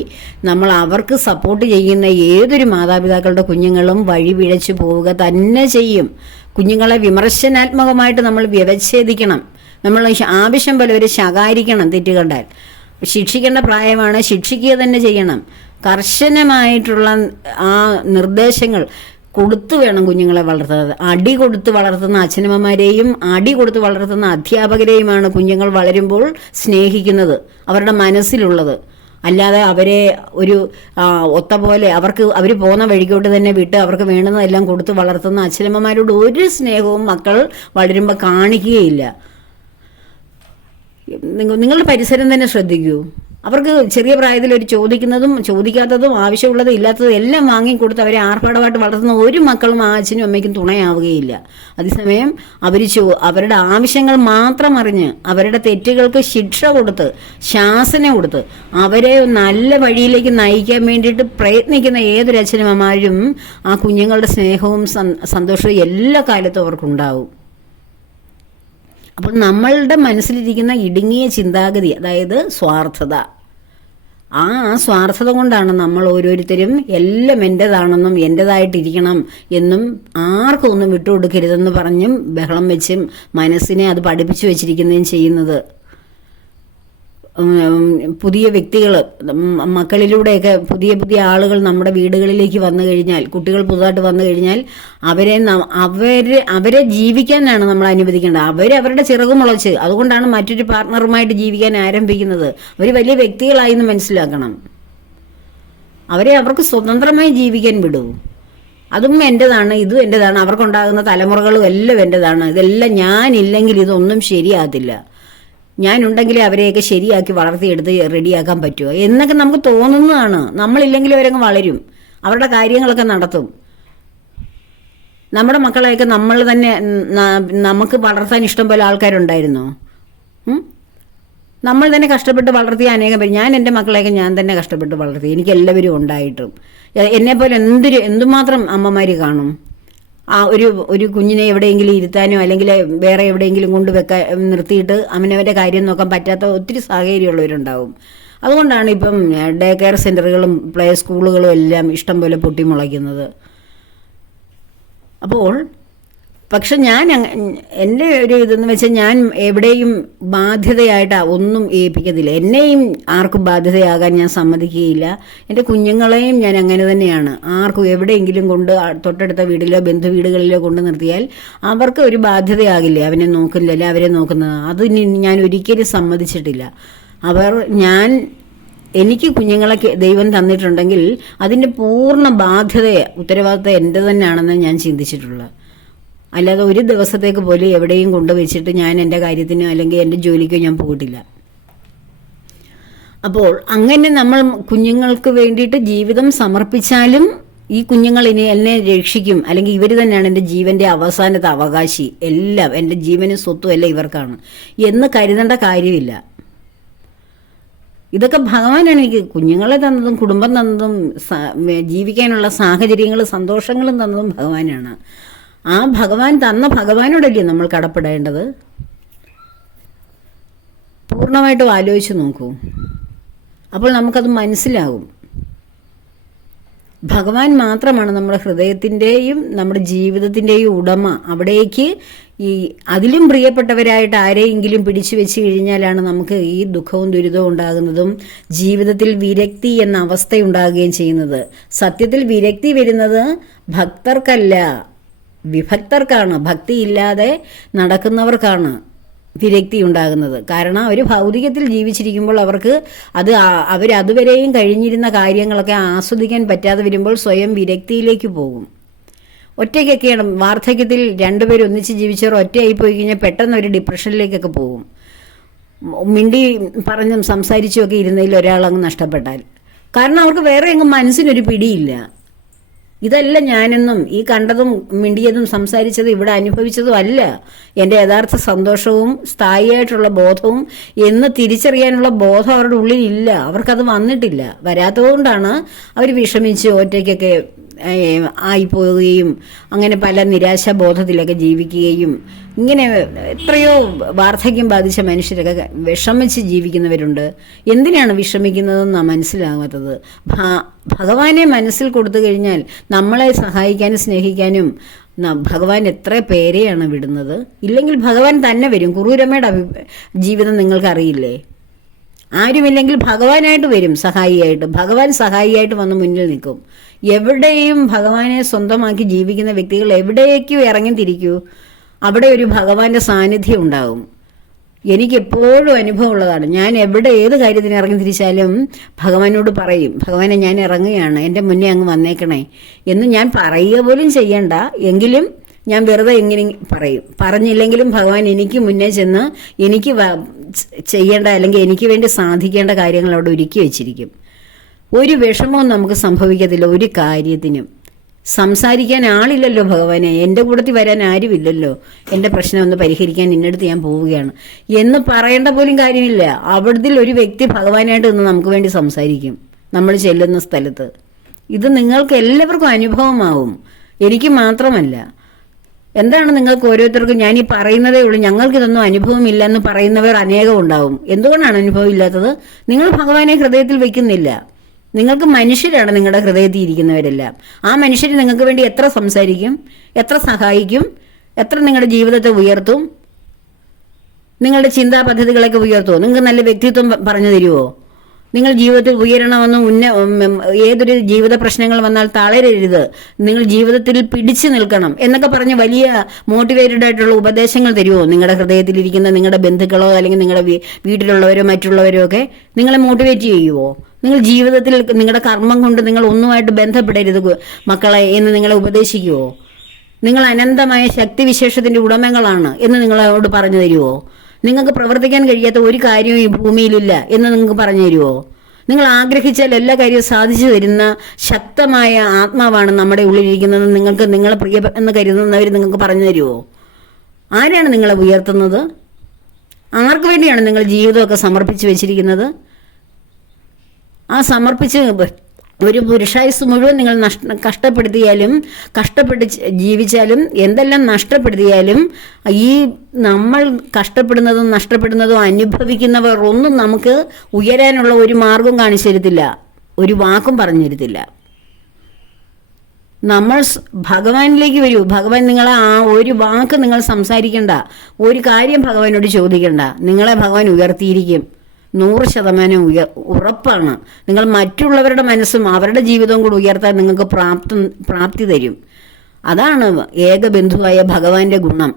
നമ്മൾ അവർക്ക് സപ്പോർട്ട് ചെയ്യുന്ന ഏതൊരു മാതാപിതാക്കളുടെ കുഞ്ഞുങ്ങളും വഴിപിഴച്ചു പോവുക തന്നെ ചെയ്യും. കുഞ്ഞുങ്ങളെ വിമർശനാത്മകമായിട്ട് നമ്മൾ വ്യവച്ഛേദിക്കണം. നമ്മൾ ആവശ്യം പോലെ ഒരു ശകാരിക്കണം. തെറ്റ് കണ്ടാൽ ശിക്ഷിക്കേണ്ട പ്രായമാണ്, ശിക്ഷിക്കുക തന്നെ ചെയ്യണം. കർശനമായിട്ടുള്ള ആ നിർദ്ദേശങ്ങൾ കൊടുത്തു വേണം കുഞ്ഞുങ്ങളെ വളർത്തുന്നത്. അടി കൊടുത്ത് വളർത്തുന്ന അച്ഛനമ്മമാരെയും അടി കൊടുത്ത് വളർത്തുന്ന അധ്യാപകരെയുമാണ് കുഞ്ഞുങ്ങൾ വളരുമ്പോൾ സ്നേഹിക്കുന്നത്, അവരുടെ മനസ്സിലുള്ളത്. അല്ലാതെ അവരെ ഒരു ഒത്ത പോലെ അവർ പോകുന്ന വഴിക്കോട്ട് തന്നെ വിട്ട് അവർക്ക് വേണ്ടുന്നതെല്ലാം കൊടുത്ത് വളർത്തുന്ന അച്ഛനമ്മമാരോട് ഒരു സ്നേഹവും മക്കൾ വളരുമ്പോൾ കാണിക്കുകയില്ല. നിങ്ങളുടെ പരിസരം തന്നെ ശ്രദ്ധിക്കൂ. അവർക്ക് ചെറിയ പ്രായത്തിൽ ഒരു ചോദിക്കുന്നതും ചോദിക്കാത്തതും ആവശ്യമുള്ളതും ഇല്ലാത്തതും എല്ലാം വാങ്ങിക്കൊടുത്ത് അവരെ ആർഭാടമായിട്ട് വളർത്തുന്ന ഒരു മക്കളും ആ അച്ഛനും അമ്മയ്ക്കും തുണയാവുകയില്ല. അതേസമയം അവരുടെ ആവശ്യങ്ങൾ മാത്രം അറിഞ്ഞ് അവരുടെ തെറ്റുകൾക്ക് ശിക്ഷ കൊടുത്ത് ശാസന കൊടുത്ത് അവരെ നല്ല വഴിയിലേക്ക് നയിക്കാൻ വേണ്ടിയിട്ട് പ്രയത്നിക്കുന്ന ഏതൊരു അച്ഛനും അമ്മമാരും ആ കുഞ്ഞുങ്ങളുടെ സ്നേഹവും സന്തോഷവും എല്ലാ കാലത്തും അവർക്കുണ്ടാവും. അപ്പോൾ നമ്മളുടെ മനസ്സിലിരിക്കുന്ന ഇടുങ്ങിയ ചിന്താഗതി, അതായത് സ്വാർത്ഥത, ആ സ്വാർത്ഥത കൊണ്ടാണ് നമ്മൾ ഓരോരുത്തരും എല്ലാം എൻ്റെതാണെന്നും എൻ്റെതായിട്ടിരിക്കണം എന്നും ആർക്കും ഒന്നും വിട്ടുകൊടുക്കരുതെന്ന് പറഞ്ഞും ബഹളം വെച്ചും മനസ്സിനെ അത് പഠിപ്പിച്ചു വെച്ചിരിക്കുന്നതും ചെയ്യുന്നത്. പുതിയ വ്യക്തികൾ, മക്കളിലൂടെയൊക്കെ പുതിയ പുതിയ ആളുകൾ നമ്മുടെ വീടുകളിലേക്ക് വന്നു കഴിഞ്ഞാൽ, കുട്ടികൾ പുതുതായിട്ട് വന്നു കഴിഞ്ഞാൽ അവരെ ജീവിക്കാനാണ് നമ്മൾ അനുവദിക്കേണ്ടത്. അവരവരുടെ ചിറക് മുളച്ച്, അതുകൊണ്ടാണ് മറ്റൊരു പാർട്ട്ണറുമായിട്ട് ജീവിക്കാൻ ആരംഭിക്കുന്നത്. അവർ വലിയ വ്യക്തികളായി എന്ന് മനസ്സിലാക്കണം. അവർക്ക് സ്വതന്ത്രമായി ജീവിക്കാൻ വിടൂ. അതും എൻ്റെതാണ്, ഇതും എൻ്റെതാണ്, അവർക്കുണ്ടാകുന്ന തലമുറകളും എല്ലാം എൻ്റെതാണ്. ഇതെല്ലാം ഞാനില്ലെങ്കിൽ ഇതൊന്നും ശരിയാകത്തില്ല. ഞാനുണ്ടെങ്കിലേ അവരെയൊക്കെ ശരിയാക്കി വളർത്തിയെടുത്ത് റെഡിയാക്കാൻ പറ്റുമോ എന്നൊക്കെ നമുക്ക് തോന്നുന്നതാണ്. നമ്മളില്ലെങ്കിൽ അവരങ്ങ് വളരും, അവരുടെ കാര്യങ്ങളൊക്കെ നടത്തും. നമ്മുടെ മക്കളെയൊക്കെ നമ്മൾ തന്നെ നമുക്ക് വളർത്താൻ ഇഷ്ടം പോലെ ആൾക്കാരുണ്ടായിരുന്നോ? നമ്മൾ തന്നെ കഷ്ടപ്പെട്ട് വളർത്തിയ അനേകം പേര്. ഞാൻ എൻ്റെ മക്കളെയൊക്കെ ഞാൻ തന്നെ കഷ്ടപ്പെട്ട് വളർത്തി, എനിക്ക് എല്ലാവരും ഉണ്ടായിട്ടും. എന്നെപ്പോലെ എന്തുമാത്രം അമ്മമാർ കാണും. ഒരു കുഞ്ഞിനെ എവിടെയെങ്കിലും ഇരുത്താനോ അല്ലെങ്കിൽ വേറെ എവിടെയെങ്കിലും നിർത്തിയിട്ട് അവനവൻ്റെ കാര്യം നോക്കാൻ പറ്റാത്ത ഒത്തിരി സാഹചര്യമുള്ളവരുണ്ടാവും. അതുകൊണ്ടാണ് ഇപ്പം ഡേ കെയർ സെൻ്ററുകളും പ്ലേ സ്കൂളുകളും എല്ലാം ഇഷ്ടം പോലെ പൊട്ടിമുളയ്ക്കുന്നത്. അപ്പോൾ പക്ഷെ എൻ്റെ ഒരു ഇതെന്ന് വെച്ചാൽ ഞാൻ എവിടെയും ബാധ്യതയായിട്ട് ഒന്നും ഏൽപ്പിക്കത്തില്ല. എന്നെയും ആർക്കും ബാധ്യതയാകാൻ ഞാൻ സമ്മതിക്കുകയില്ല. എൻ്റെ കുഞ്ഞുങ്ങളെയും ഞാൻ അങ്ങനെ തന്നെയാണ്. ആർക്കും എവിടെയെങ്കിലും കൊണ്ട് തൊട്ടടുത്ത വീട്ടിലോ ബന്ധു വീടുകളിലോ കൊണ്ട് നിർത്തിയാൽ അവർക്ക് ഒരു ബാധ്യതയാകില്ല. അവനെ നോക്കില്ലല്ലോ, അവരെ നോക്കുന്നത് അത് ഞാൻ ഒരിക്കലും സമ്മതിച്ചിട്ടില്ല. എനിക്ക് കുഞ്ഞുങ്ങളെ ദൈവം തന്നിട്ടുണ്ടെങ്കിൽ അതിൻ്റെ പൂർണ്ണ ബാധ്യത, ഉത്തരവാദിത്തം എൻ്റെ തന്നെയാണെന്ന് ഞാൻ ചിന്തിച്ചിട്ടുള്ളത്. അല്ലാതെ ഒരു ദിവസത്തേക്ക് പോലും എവിടെയും കൊണ്ടുവച്ചിട്ട് ഞാൻ എൻ്റെ കാര്യത്തിന് അല്ലെങ്കിൽ എൻ്റെ ജോലിക്കോ ഞാൻ പോയിട്ടില്ല. അപ്പോൾ അങ്ങനെ നമ്മൾ കുഞ്ഞുങ്ങൾക്ക് വേണ്ടിയിട്ട് ജീവിതം സമർപ്പിച്ചാലും ഈ കുഞ്ഞുങ്ങൾ ഇനി എന്നെ രക്ഷിക്കും, അല്ലെങ്കിൽ ഇവർ തന്നെയാണ് എൻ്റെ ജീവന്റെ അവസാനത്തെ അവകാശി, എല്ലാം എൻ്റെ ജീവനും സ്വത്തും എല്ലാം ഇവർക്കാണ് എന്ന് കരുതേണ്ട കാര്യമില്ല. ഇതൊക്കെ ഭഗവാനാണ് എനിക്ക് കുഞ്ഞുങ്ങളെ തന്നതും കുടുംബം തന്നതും ജീവിക്കാനുള്ള സാഹചര്യങ്ങളും സന്തോഷങ്ങളും തന്നതും ഭഗവാനാണ്. ആ ഭഗവാൻ തന്ന ഭഗവാനോടല്ലേ നമ്മൾ കടപ്പെടേണ്ടത്? പൂർണ്ണമായിട്ടും ആലോചിച്ച് നോക്കൂ, അപ്പോൾ നമുക്കത് മനസ്സിലാകും. ഭഗവാൻ മാത്രമാണ് നമ്മുടെ ഹൃദയത്തിൻ്റെയും നമ്മുടെ ജീവിതത്തിൻ്റെയും ഉടമ. അവിടേക്ക് അതിലും പ്രിയപ്പെട്ടവരായിട്ട് ആരെയെങ്കിലും പിടിച്ചു വെച്ച് കഴിഞ്ഞാലാണ് നമുക്ക് ഈ ദുഃഖവും ദുരിതവും ഉണ്ടാകുന്നതും ജീവിതത്തിൽ വിരക്തി എന്ന അവസ്ഥയുണ്ടാകുകയും ചെയ്യുന്നത്. സത്യത്തിൽ വിരക്തി വരുന്നത് ഭക്തർക്കല്ല, വിഭക്തർക്കാണ്. ഭക്തിയില്ലാതെ നടക്കുന്നവർക്കാണ് വിരക്തി ഉണ്ടാകുന്നത്. കാരണം അവർ ഭൗതികത്തിൽ ജീവിച്ചിരിക്കുമ്പോൾ അവരതുവരെയും കഴിഞ്ഞിരുന്ന കാര്യങ്ങളൊക്കെ ആസ്വദിക്കാൻ പറ്റാതെ വരുമ്പോൾ സ്വയം വിരക്തിയിലേക്ക് പോകും. ഒറ്റയ്ക്കൊക്കെയാണ് വാർദ്ധക്യത്തിൽ രണ്ടുപേരും ഒന്നിച്ച് ജീവിച്ചവർ ഒറ്റയായി പോയി കഴിഞ്ഞാൽ പെട്ടെന്ന് ഒരു ഡിപ്രഷനിലേക്കൊക്കെ പോകും. മിണ്ടി പറഞ്ഞും സംസാരിച്ചുമൊക്കെ ഇരുന്നതിൽ ഒരാളങ്ങ് നഷ്ടപ്പെട്ടാൽ. കാരണം അവർക്ക് വേറെ എങ്ങും മനസ്സിനൊരു പിടിയില്ല. ഇതല്ല ഞാനെന്നും ഈ കണ്ടതും മിണ്ടിയതും സംസാരിച്ചതും ഇവിടെ അനുഭവിച്ചതും അല്ല എൻ്റെ യഥാർത്ഥ സന്തോഷവും സ്ഥായിയായിട്ടുള്ള ബോധവും എന്ന് തിരിച്ചറിയാനുള്ള ബോധം അവരുടെ ഉള്ളിലില്ല. അവർക്കത് വന്നിട്ടില്ല. വരാത്തതുകൊണ്ടാണ് അവർ വിഷമിച്ച് ഒറ്റയ്ക്കൊക്കെ ആയിപ്പോവുകയും അങ്ങനെ പല നിരാശാബോധത്തിലൊക്കെ ജീവിക്കുകയും ഇങ്ങനെ എത്രയോ വാർദ്ധക്യം ബാധിച്ച മനുഷ്യരൊക്കെ വിഷമിച്ച് ജീവിക്കുന്നവരുണ്ട്. എന്തിനാണ് വിഷമിക്കുന്നതെന്നാണ് മനസ്സിലാകാത്തത്. ഭഗവാനെ മനസ്സിൽ കൊടുത്തു കഴിഞ്ഞാൽ നമ്മളെ സഹായിക്കാനും സ്നേഹിക്കാനും ഭഗവാൻ എത്ര പേരെയാണ് വിടുന്നത്. ഇല്ലെങ്കിൽ ഭഗവാൻ തന്നെ വരും. കുറൂരമ്മയുടെ ജീവിതം നിങ്ങൾക്കറിയില്ലേ? ആരുമില്ലെങ്കിൽ ഭഗവാനായിട്ട് വരും സഹായിയായിട്ട്. ഭഗവാൻ സഹായിയായിട്ട് വന്ന് മുന്നിൽ നിൽക്കും. എവിടെയും ഭഗവാനെ സ്വന്തമാക്കി ജീവിക്കുന്ന വ്യക്തികൾ എവിടേക്കും ഇറങ്ങിത്തിരിക്കൂ, അവിടെ ഒരു ഭഗവാന്റെ സാന്നിധ്യം ഉണ്ടാകും. എനിക്കെപ്പോഴും അനുഭവമുള്ളതാണ്. ഞാൻ ഏത് കാര്യത്തിന് ഇറങ്ങി തിരിച്ചാലും ഭഗവാനോട് പറയും, ഭഗവാനെ ഞാൻ ഇറങ്ങുകയാണ്, എൻ്റെ മുന്നേ അങ്ങ് വന്നേക്കണേ എന്ന് ഞാൻ പറയുക പോലും ചെയ്യണ്ട. എങ്കിലും ഞാൻ വെറുതെ ഇങ്ങനെ പറയും. പറഞ്ഞില്ലെങ്കിലും ഭഗവാൻ എനിക്ക് മുന്നേ ചെന്ന് എനിക്ക് ചെയ്യേണ്ട അല്ലെങ്കിൽ എനിക്ക് വേണ്ടി സാധിക്കേണ്ട കാര്യങ്ങൾ അവിടെ ഒരുക്കി വെച്ചിരിക്കും. ഒരു വിഷമവും നമുക്ക് സംഭവിക്കത്തില്ല ഒരു കാര്യത്തിനും. സംസാരിക്കാൻ ആളില്ലല്ലോ ഭഗവാനെ, എൻ്റെ കൂടത്തിൽ വരാൻ ആരുമില്ലല്ലോ, എൻ്റെ പ്രശ്നം ഒന്ന് പരിഹരിക്കാൻ ഇന്നടുത്ത് ഞാൻ പോവുകയാണ് എന്ന് പറയേണ്ട പോലും കാര്യമില്ല. അവിടത്തിൽ ഒരു വ്യക്തി ഭഗവാനായിട്ട് നിന്ന് നമുക്ക് വേണ്ടി സംസാരിക്കും നമ്മൾ ചെല്ലുന്ന സ്ഥലത്ത്. ഇത് നിങ്ങൾക്ക് എല്ലാവർക്കും അനുഭവമാവും, എനിക്ക് മാത്രമല്ല. എന്താണ് നിങ്ങൾക്ക് ഓരോരുത്തർക്കും ഞാൻ ഈ പറയുന്നതേ ഉള്ളൂ, ഞങ്ങൾക്കിതൊന്നും അനുഭവമില്ല എന്ന് പറയുന്നവർ അനേകം ഉണ്ടാവും. എന്തുകൊണ്ടാണ് അനുഭവം ഇല്ലാത്തത്? നിങ്ങൾ ഭഗവാനെ ഹൃദയത്തിൽ വെക്കുന്നില്ല. നിങ്ങൾക്ക് മനുഷ്യരാണ് നിങ്ങളുടെ ഹൃദയത്തിൽ ഇരിക്കുന്നവരെല്ലാം. ആ മനുഷ്യർ നിങ്ങൾക്ക് വേണ്ടി എത്ര സംസാരിക്കും, എത്ര സഹായിക്കും, എത്ര നിങ്ങളുടെ ജീവിതത്തെ ഉയർത്തും. നിങ്ങളുടെ ചിന്താ പദ്ധതികളൊക്കെ ഉയർത്തുമോ? നിങ്ങൾക്ക് നല്ല വ്യക്തിത്വം പറഞ്ഞു തരുമോ? നിങ്ങൾ ജീവിതത്തിൽ ഉയരണമെന്ന് ഏതൊരു ജീവിത പ്രശ്നങ്ങൾ വന്നാൽ തളരരുത്, നിങ്ങൾ ജീവിതത്തിൽ പിടിച്ചു നിൽക്കണം എന്നൊക്കെ പറഞ്ഞ് വലിയ മോട്ടിവേറ്റഡ് ആയിട്ടുള്ള ഉപദേശങ്ങൾ തരുമോ? നിങ്ങളുടെ ഹൃദയത്തിലിരിക്കുന്ന നിങ്ങളുടെ ബന്ധുക്കളോ അല്ലെങ്കിൽ നിങ്ങളുടെ വീട്ടിലുള്ളവരോ മറ്റുള്ളവരോ ഒക്കെ നിങ്ങളെ മോട്ടിവേറ്റ് ചെയ്യുമോ? നിങ്ങൾ ജീവിതത്തിൽ നിങ്ങളുടെ കർമ്മം കൊണ്ട് നിങ്ങൾ ഒന്നുമായിട്ട് ബന്ധപ്പെടരുത് മക്കളെ എന്ന് നിങ്ങളെ ഉപദേശിക്കുമോ? നിങ്ങൾ അനന്തമായ ശക്തിവിശേഷത്തിന്റെ ഉടമകളാണ് എന്ന് നിങ്ങളോട് പറഞ്ഞു തരുമോ? നിങ്ങൾക്ക് പ്രവർത്തിക്കാൻ കഴിയാത്ത ഒരു കാര്യവും ഈ ഭൂമിയിലില്ല എന്ന് നിങ്ങൾക്ക് പറഞ്ഞു തരുമോ? നിങ്ങൾ ആഗ്രഹിച്ചാൽ എല്ലാ കാര്യവും സാധിച്ചു തരുന്ന ശക്തമായ ആത്മാവാണ് നമ്മുടെ ഉള്ളിലിരിക്കുന്നത്. നിങ്ങൾക്ക് നിങ്ങളെ പ്രിയ എന്ന് കരുതുന്നവർ നിങ്ങൾക്ക് പറഞ്ഞു തരുമോ? ആരാണ് നിങ്ങളെ ഉയർത്തുന്നത്? ആർക്ക് വേണ്ടിയാണ് നിങ്ങൾ ജീവിതമൊക്കെ സമർപ്പിച്ച് വെച്ചിരിക്കുന്നത്? ആ സമർപ്പിച്ച് ഒരു പുരുഷായുസ് മുഴുവൻ നിങ്ങൾ കഷ്ടപ്പെട്ട് ജീവിച്ചാലും എന്തെല്ലാം നഷ്ടപ്പെടുത്തിയാലും ഈ നമ്മൾ കഷ്ടപ്പെടുന്നതും നഷ്ടപ്പെടുന്നതും അനുഭവിക്കുന്നവർ ഒന്നും നമുക്ക് ഉയരാനുള്ള ഒരു മാർഗം കാണിച്ചു തരത്തില്ല, ഒരു വാക്കും പറഞ്ഞു തരത്തില്ല. നമ്മൾ ഭഗവാനിലേക്ക് വരൂ. ഭഗവാൻ നിങ്ങളെ ആ ഒരു വാക്ക് നിങ്ങൾ സംസാരിക്കണ്ട, ഒരു കാര്യം ഭഗവാനോട് ചോദിക്കണ്ട, നിങ്ങളെ ഭഗവാൻ ഉയർത്തിയിരിക്കും. 100% ഉറപ്പാണ്. നിങ്ങൾ മറ്റുള്ളവരുടെ മനസ്സും അവരുടെ ജീവിതവും കൂടി ഉയർത്താൻ നിങ്ങൾക്ക് പ്രാപ്തി തരും. അതാണ് ഏകബന്ധുവായ ഭഗവാന്റെ ഗുണം.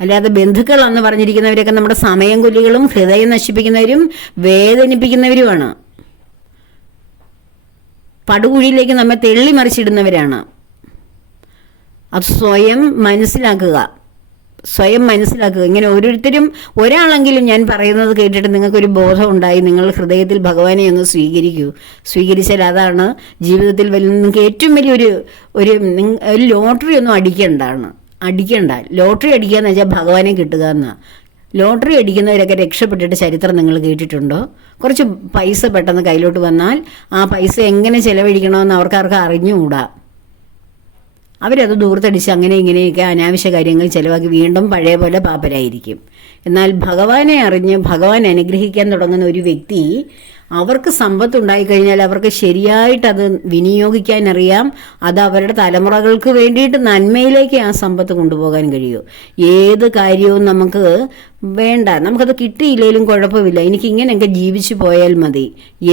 അല്ലാതെ ബന്ധുക്കൾ എന്ന് പറഞ്ഞിരിക്കുന്നവരൊക്കെ നമ്മുടെ സമയം കൊല്ലികളും ഹൃദയം നശിപ്പിക്കുന്നവരും വേദനിപ്പിക്കുന്നവരുമാണ്. പടുകുഴിയിലേക്ക് നമ്മെ തെള്ളിമറിച്ചിടുന്നവരാണ്. അത് സ്വയം മനസ്സിലാക്കുക. ഇങ്ങനെ ഓരോരുത്തരും ഒരാളെങ്കിലും ഞാൻ പറയുന്നത് കേട്ടിട്ട് നിങ്ങൾക്കൊരു ബോധം ഉണ്ടായി, നിങ്ങൾ ഹൃദയത്തിൽ ഭഗവാനെ ഒന്ന് സ്വീകരിച്ചാൽ അതാണ് ജീവിതത്തിൽ നിങ്ങൾക്ക് ഏറ്റവും വലിയൊരു ലോട്ടറി ഒന്നും അടിക്കണ്ട. ലോട്ടറി അടിക്കുക എന്ന് വെച്ചാൽ ഭഗവാനെ കിട്ടുക എന്നാ. ലോട്ടറി അടിക്കുന്നവരൊക്കെ രക്ഷപ്പെട്ടിട്ട് ചരിത്രം നിങ്ങൾ കേട്ടിട്ടുണ്ടോ? കുറച്ച് പൈസ പെട്ടെന്ന് കയ്യിലോട്ട് വന്നാൽ ആ പൈസ എങ്ങനെ ചെലവഴിക്കണമെന്ന് അവർക്കാർക്ക് അറിഞ്ഞുകൂടാ. അവരത് ദൂരത്തടിച്ച് അങ്ങനെ ഇങ്ങനെയൊക്കെ അനാവശ്യ കാര്യങ്ങൾ ചിലവാക്കി വീണ്ടും പഴയ പോലെ പാപ്പരായിരിക്കും. എന്നാൽ ഭഗവാനെ അറിഞ്ഞ് ഭഗവാൻ അനുഗ്രഹിക്കാൻ തുടങ്ങുന്ന ഒരു വ്യക്തി, അവർക്ക് സമ്പത്ത് ഉണ്ടായിക്കഴിഞ്ഞാൽ അവർക്ക് ശരിയായിട്ട് അത് വിനിയോഗിക്കാൻ അറിയാം. അത് അവരുടെ തലമുറകൾക്ക് വേണ്ടിയിട്ട് നന്മയിലേക്ക് ആ സമ്പത്ത് കൊണ്ടുപോകാൻ കഴിയും. ഏത് കാര്യവും നമുക്ക് വേണ്ട, നമുക്കത് കിട്ടിയില്ലെങ്കിലും കുഴപ്പമില്ല, എനിക്ക് ഇങ്ങനെയൊക്കെ ജീവിച്ചു പോയാൽ മതി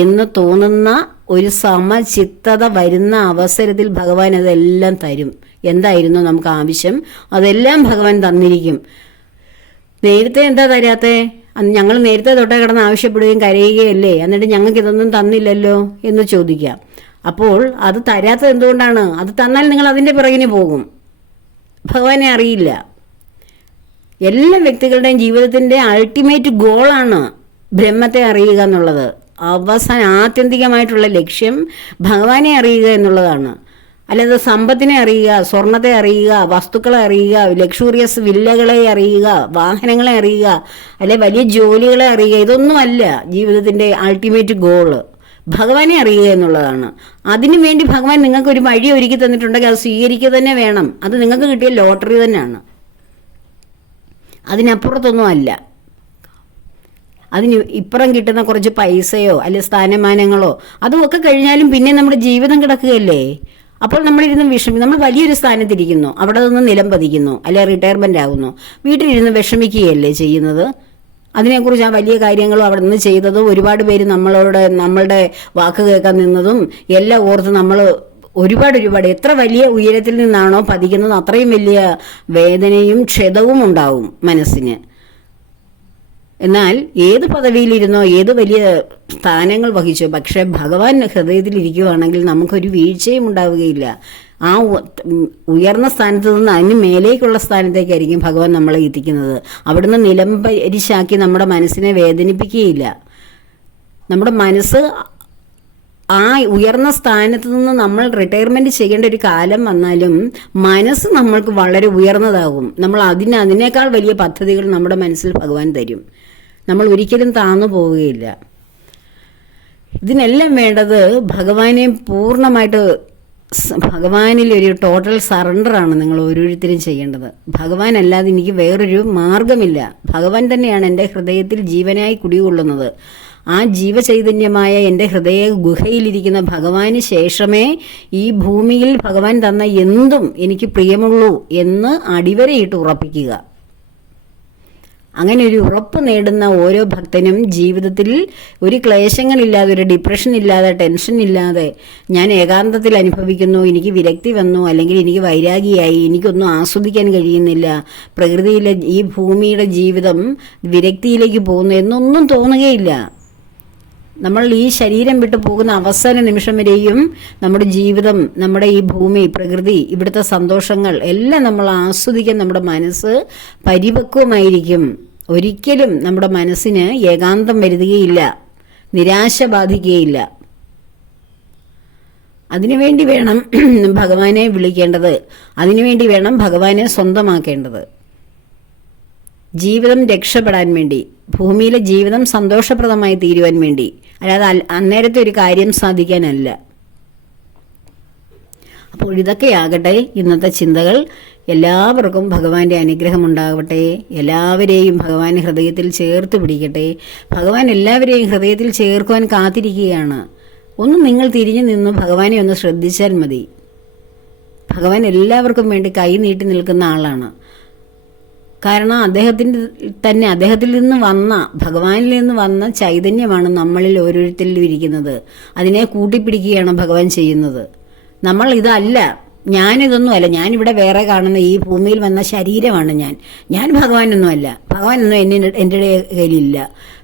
എന്ന് തോന്നുന്ന ഒരു സമചിത്തത വരുന്ന അവസരത്തിൽ ഭഗവാൻ അതെല്ലാം തരും. എന്തായിരുന്നു നമുക്ക് ആവശ്യം അതെല്ലാം ഭഗവാൻ തന്നിരിക്കും. നേരത്തെ എന്താ തരാത്തെ? ഞങ്ങൾ നേരത്തെ തൊട്ടേ കിടന്ന് ആവശ്യപ്പെടുകയും കരയുകയല്ലേ, എന്നിട്ട് ഞങ്ങൾക്ക് ഇതൊന്നും തന്നില്ലല്ലോ എന്ന് ചോദിക്കാം. അപ്പോൾ അത് തരാത്തത് എന്തുകൊണ്ടാണ്? അത് തന്നാൽ നിങ്ങൾ അതിൻ്റെ പിറകിന് പോകും. ഭഗവാനെ അറിയില്ല. എല്ലാ വ്യക്തികളുടെയും ജീവിതത്തിൻ്റെ അൾട്ടിമേറ്റ് ഗോളാണ് ബ്രഹ്മത്തെ അറിയുക എന്നുള്ളത്. ആത്യന്തികമായിട്ടുള്ള ലക്ഷ്യം ഭഗവാനെ അറിയുക എന്നുള്ളതാണ്. അല്ലാതെ സമ്പത്തിനെ അറിയുക, സ്വർണത്തെ അറിയുക, വസ്തുക്കളെ അറിയുക, ലക്ഷൂറിയസ് വില്ലകളെ അറിയുക, വാഹനങ്ങളെ അറിയുക, അല്ലെ വലിയ ജോലികളെ അറിയുക, ഇതൊന്നുമല്ല ജീവിതത്തിന്റെ അൾട്ടിമേറ്റ് ഗോള്. ഭഗവാനെ അറിയുക എന്നുള്ളതാണ്. അതിനു വേണ്ടി ഭഗവാൻ നിങ്ങൾക്ക് ഒരു വഴി ഒരുക്കി തന്നിട്ടുണ്ടെങ്കിൽ അത് സ്വീകരിക്കുക തന്നെ വേണം. അത് നിങ്ങൾക്ക് കിട്ടിയ ലോട്ടറി തന്നെയാണ്, അതിനപ്പുറത്തൊന്നും അല്ല. അതിന് ഇപ്പുറം കിട്ടുന്ന കുറച്ച് പൈസയോ അല്ലെ സ്ഥാനമാനങ്ങളോ അതുമൊക്കെ കഴിഞ്ഞാലും പിന്നെ നമ്മുടെ ജീവിതം കിടക്കുകയല്ലേ. അപ്പോൾ നമ്മളിരുന്ന് നമ്മൾ വലിയൊരു സ്ഥാനത്തിരിക്കുന്നു, അവിടെ നിന്ന് നിലം പതിക്കുന്നു, അല്ലെ റിട്ടയർമെന്റ് ആകുന്നു, വീട്ടിലിരുന്ന് വിഷമിക്കുകയല്ലേ ചെയ്യുന്നത്. അതിനെക്കുറിച്ച് ആ വലിയ കാര്യങ്ങളും അവിടെ നിന്ന് ചെയ്തതും ഒരുപാട് പേര് നമ്മളുടെ വാക്ക് കേൾക്കാൻ നിന്നതും എല്ലാം ഓർത്ത് നമ്മൾ ഒരുപാട് എത്ര വലിയ ഉയരത്തിൽ നിന്നാണോ പതിക്കുന്നത് അത്രയും വലിയ വേദനയും ക്ഷതവും ഉണ്ടാവും മനസ്സിന്. എന്നാൽ ഏത് പദവിയിലിരുന്നോ ഏത് വലിയ സ്ഥാനങ്ങൾ വഹിച്ചോ, പക്ഷെ ഭഗവാൻ ഹൃദയത്തിലിരിക്കുകയാണെങ്കിൽ നമുക്കൊരു വീഴ്ചയും ഉണ്ടാവുകയില്ല. ആ ഉയർന്ന സ്ഥാനത്ത് നിന്ന് അതിന് മേലേക്കുള്ള സ്ഥാനത്തേക്കായിരിക്കും ഭഗവാൻ നമ്മളെ എത്തിക്കുന്നത്. അവിടുന്ന് നിലംപരിശാക്കി നമ്മുടെ മനസ്സിനെ വേദനിപ്പിക്കുകയില്ല. നമ്മുടെ മനസ്സ് ആ ഉയർന്ന സ്ഥാനത്ത് നിന്ന് നമ്മൾ റിട്ടയർമെന്റ് ചെയ്യേണ്ട ഒരു കാലം വന്നാലും മനസ്സ് നമ്മൾക്ക് വളരെ ഉയർന്നതാകും. നമ്മൾ അതിനേക്കാൾ വലിയ പദ്ധതികൾ നമ്മുടെ മനസ്സിൽ ഭഗവാൻ തരും. നമ്മൾ ഒരിക്കലും താന്നു പോവുകയില്ല. ഇതിനെല്ലാം വേണ്ടത് ഭഗവാനെ പൂർണ്ണമായിട്ട് ഭഗവാനിൽ ഒരു ടോട്ടൽ സറണ്ടറാണ് നിങ്ങൾ ഓരോരുത്തരും ചെയ്യേണ്ടത്. ഭഗവാൻ അല്ലാതെ എനിക്ക് വേറൊരു മാർഗമില്ല. ഭഗവാൻ തന്നെയാണ് എൻ്റെ ഹൃദയത്തിൽ ജീവനായി കുടികൊള്ളുന്നത്. ആ ജീവചൈതന്യമായ എൻ്റെ ഹൃദയ ഗുഹയിലിരിക്കുന്ന ഭഗവാന് ശേഷമേ ഈ ഭൂമിയിൽ ഭഗവാൻ തന്ന എന്തും എനിക്ക് പ്രിയമുള്ളൂ എന്ന് അടിവരയിട്ട് ഉറപ്പിക്കുക. അങ്ങനെ ഒരു ഉറപ്പ് നേടുന്ന ഓരോ ഭക്തനും ജീവിതത്തിൽ ഒരു ക്ലേശങ്ങളില്ലാതെ, ഒരു ഡിപ്രഷൻ ഇല്ലാതെ, ടെൻഷൻ ഇല്ലാതെ, ഞാൻ ഏകാന്തത്തിൽ അനുഭവിക്കുന്നു, എനിക്ക് വിരക്തി വന്നു, അല്ലെങ്കിൽ എനിക്ക് വൈരാഗിയായി, എനിക്കൊന്നും ആസ്വദിക്കാൻ കഴിയുന്നില്ല, പ്രകൃതിയിലെ ഈ ഭൂമിയുടെ ജീവിതം വിരക്തിയിലേക്ക് പോകുന്നു എന്നൊന്നും തോന്നുകയില്ല. നമ്മൾ ഈ ശരീരം വിട്ടു പോകുന്ന അവസാന നിമിഷം വരെയും നമ്മുടെ ജീവിതം, നമ്മുടെ ഈ ഭൂമി, പ്രകൃതി, ഇവിടുത്തെ സന്തോഷങ്ങൾ എല്ലാം നമ്മൾ ആസ്വദിക്കാൻ നമ്മുടെ മനസ്സ് പരിപക്വമായിരിക്കും. ഒരിക്കലും നമ്മുടെ മനസ്സിന് ഏകാന്തം വരുത്തുകയില്ല, നിരാശ ബാധിക്കുകയില്ല. അതിനുവേണ്ടി വേണം ഭഗവാനെ വിളിക്കേണ്ടത്, അതിനുവേണ്ടി വേണം ഭഗവാനെ സ്വന്തമാക്കേണ്ടത്. ജീവിതം രക്ഷപ്പെടാൻ വേണ്ടി, ഭൂമിയിലെ ജീവിതം സന്തോഷപ്രദമായി തീരുവാൻ വേണ്ടി, അല്ലാതെ അന്നേരത്തെ ഒരു കാര്യം സാധിക്കാനല്ല. അപ്പോൾ ഇതൊക്കെയാകട്ടെ ഇന്നത്തെ ചിന്തകൾ. എല്ലാവർക്കും ഭഗവാന്റെ അനുഗ്രഹം ഉണ്ടാകട്ടെ. എല്ലാവരെയും ഭഗവാൻ ഹൃദയത്തിൽ ചേർത്ത് പിടിക്കട്ടെ. ഭഗവാൻ എല്ലാവരെയും ഹൃദയത്തിൽ ചേർക്കുവാൻ കാത്തിരിക്കുകയാണ്. ഒന്ന് നിങ്ങൾ തിരിഞ്ഞു നിന്ന് ഭഗവാനെ ഒന്ന് ശ്രദ്ധിച്ചാൽ മതി. ഭഗവാൻ എല്ലാവർക്കും വേണ്ടി കൈ നീട്ടി നിൽക്കുന്ന ആളാണ്. കാരണം അദ്ദേഹത്തിൽ നിന്ന് വന്ന, ഭഗവാനിൽ നിന്ന് വന്ന ചൈതന്യമാണ് നമ്മളിൽ ഓരോരുത്തരിലും ഇരിക്കുന്നത്. അതിനെ കൂട്ടിപ്പിടിക്കുകയാണ് ഭഗവാൻ ചെയ്യുന്നത്. നമ്മൾ ഇതല്ല, ഞാനിതൊന്നുമല്ല, ഞാനിവിടെ വേറെ കാണുന്ന ഈ ഭൂമിയിൽ വന്ന ശരീരമാണ് ഞാൻ ഭഗവാനൊന്നുമല്ല. ഭഗവാനൊന്നും എൻ്റെ കയ്യിലില്ല.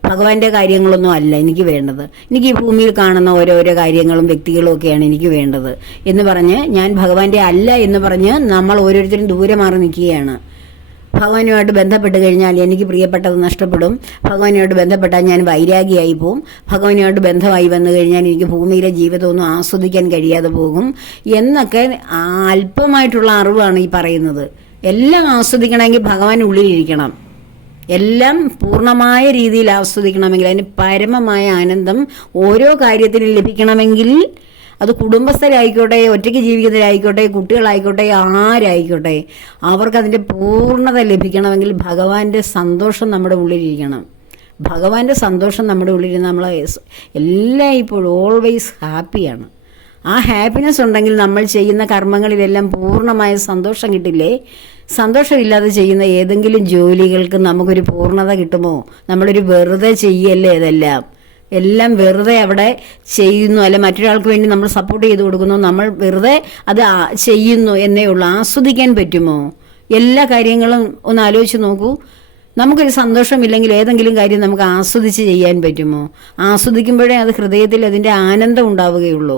ഭഗവാന്റെ കാര്യങ്ങളൊന്നും അല്ല എനിക്ക് വേണ്ടത്. എനിക്ക് ഈ ഭൂമിയിൽ കാണുന്ന ഓരോരോ കാര്യങ്ങളും വ്യക്തികളും ഒക്കെയാണ് എനിക്ക് വേണ്ടത് എന്ന് പറഞ്ഞ്, ഞാൻ ഭഗവാന്റെ അല്ല എന്ന് പറഞ്ഞ് നമ്മൾ ഓരോരുത്തരും ദൂരെ മാറി നിൽക്കുകയാണ്. ഭഗവാനുമായിട്ട് ബന്ധപ്പെട്ട് കഴിഞ്ഞാൽ എനിക്ക് പ്രിയപ്പെട്ടത് നഷ്ടപ്പെടും, ഭഗവാനുമായിട്ട് ബന്ധപ്പെട്ടാൽ ഞാൻ വൈരാഗിയായി പോകും, ഭഗവാനുമായിട്ട് ബന്ധമായി വന്നു കഴിഞ്ഞാൽ എനിക്ക് ഭൂമിയിലെ ജീവിതമൊന്നും ആസ്വദിക്കാൻ കഴിയാതെ പോകും എന്നൊക്കെ അല്പമായിട്ടുള്ള അറിവാണ് ഈ പറയുന്നത്. എല്ലാം ആസ്വദിക്കണമെങ്കിൽ ഭഗവാൻ ഉള്ളിലിരിക്കണം. എല്ലാം പൂർണ്ണമായ രീതിയിൽ ആസ്വദിക്കണമെങ്കിൽ, അതിന് പരമമായ ആനന്ദം ഓരോ കാര്യത്തിനും ലഭിക്കണമെങ്കിൽ, അത് കുടുംബസ്ഥരായിക്കോട്ടെ, ഒറ്റയ്ക്ക് ജീവിക്കുന്നവരായിക്കോട്ടെ, കുട്ടികളായിക്കോട്ടെ, ആരായിക്കോട്ടെ, അവർക്കതിൻ്റെ പൂർണ്ണത ലഭിക്കണമെങ്കിൽ ഭഗവാന്റെ സന്തോഷം നമ്മുടെ ഉള്ളിലിരിക്കണം. ഭഗവാന്റെ സന്തോഷം നമ്മുടെ ഉള്ളിലിരുന്ന് നമ്മൾ എല്ലാം ഇപ്പോഴും ഓൾവേസ് ഹാപ്പിയാണ്. ആ ഹാപ്പിനെസ് ഉണ്ടെങ്കിൽ നമ്മൾ ചെയ്യുന്ന കർമ്മങ്ങളിലെല്ലാം പൂർണ്ണമായ സന്തോഷം കിട്ടില്ലേ? സന്തോഷമില്ലാതെ ചെയ്യുന്ന ഏതെങ്കിലും ജോലികൾക്ക് നമുക്കൊരു പൂർണ്ണത കിട്ടുമോ? നമ്മളൊരു വെറുതെ ചെയ്യല്ലേ ഇതെല്ലാം. എല്ലാം വെറുതെ അവിടെ ചെയ്യുന്നു, അല്ലെ മറ്റൊരാൾക്ക് വേണ്ടി നമ്മൾ സപ്പോർട്ട് ചെയ്ത് കൊടുക്കുന്നു, നമ്മൾ വെറുതെ അത് ചെയ്യുന്നു എന്നേ ഉള്ളൂ. ആസ്വദിക്കാൻ പറ്റുമോ? എല്ലാ കാര്യങ്ങളും ഒന്ന് ആലോചിച്ച് നോക്കൂ. നമുക്കൊരു സന്തോഷമില്ലെങ്കിൽ ഏതെങ്കിലും കാര്യം നമുക്ക് ആസ്വദിച്ച് ചെയ്യാൻ പറ്റുമോ? ആസ്വദിക്കുമ്പോഴേ അത് ഹൃദയത്തിൽ അതിൻ്റെ ആനന്ദം ഉണ്ടാവുകയുള്ളൂ.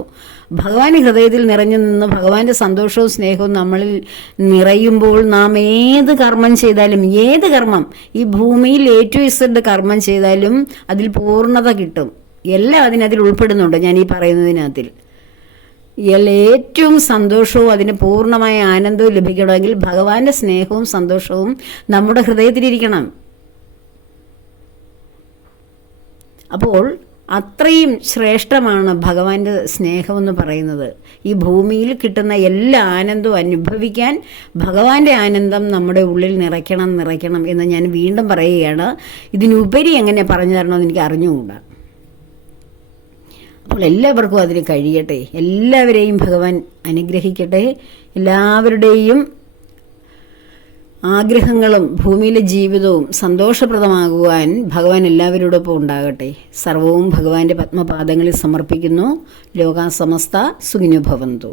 ഭഗവാൻ ഹൃദയത്തിൽ നിറഞ്ഞു നിന്ന് ഭഗവാന്റെ സന്തോഷവും സ്നേഹവും നമ്മളിൽ നിറയുമ്പോൾ നാം ഏത് കർമ്മം ചെയ്താലും, ഏത് കർമ്മം, ഈ ഭൂമിയിൽ ഏറ്റവും ഇഷ്ട കർമ്മം ചെയ്താലും അതിൽ പൂർണ്ണത കിട്ടും. എല്ലാം അതിൽ ഉൾപ്പെടുന്നുണ്ട്. ഞാൻ ഈ പറയുന്നതിനകത്തിൽ ഏറ്റവും സന്തോഷവും അതിന് പൂർണ്ണമായ ആനന്ദവും ലഭിക്കണമെങ്കിൽ ഭഗവാന്റെ സ്നേഹവും സന്തോഷവും നമ്മുടെ ഹൃദയത്തിലിരിക്കണം. അപ്പോൾ അത്രയും ശ്രേഷ്ഠമാണ് ഭഗവാന്റെ സ്നേഹമെന്ന് പറയുന്നത്. ഈ ഭൂമിയിൽ കിട്ടുന്ന എല്ലാ ആനന്ദവും അനുഭവിക്കാൻ ഭഗവാന്റെ ആനന്ദം നമ്മുടെ ഉള്ളിൽ നിറയ്ക്കണം എന്ന് ഞാൻ വീണ്ടും പറയുകയാണ്. ഇതിനുപരി എങ്ങനെ പറഞ്ഞു തരണമെന്ന് എനിക്ക് അറിഞ്ഞുകൂടാ. അപ്പോൾ എല്ലാവർക്കും അതിന് കഴിയട്ടെ. എല്ലാവരെയും ഭഗവാൻ അനുഗ്രഹിക്കട്ടെ. എല്ലാവരുടെയും ആഗ്രഹങ്ങളും ഭൂമിയിലെ ജീവിതവും സന്തോഷപ്രദമാകുവാൻ ഭഗവാൻ എല്ലാവരോടൊപ്പം ഉണ്ടാകട്ടെ. സർവവും ഭഗവാന്റെ പത്മപാദങ്ങളിൽ സമർപ്പിക്കുന്നു. ലോകാ സമസ്ത സുഖിനോ ഭവന്തു.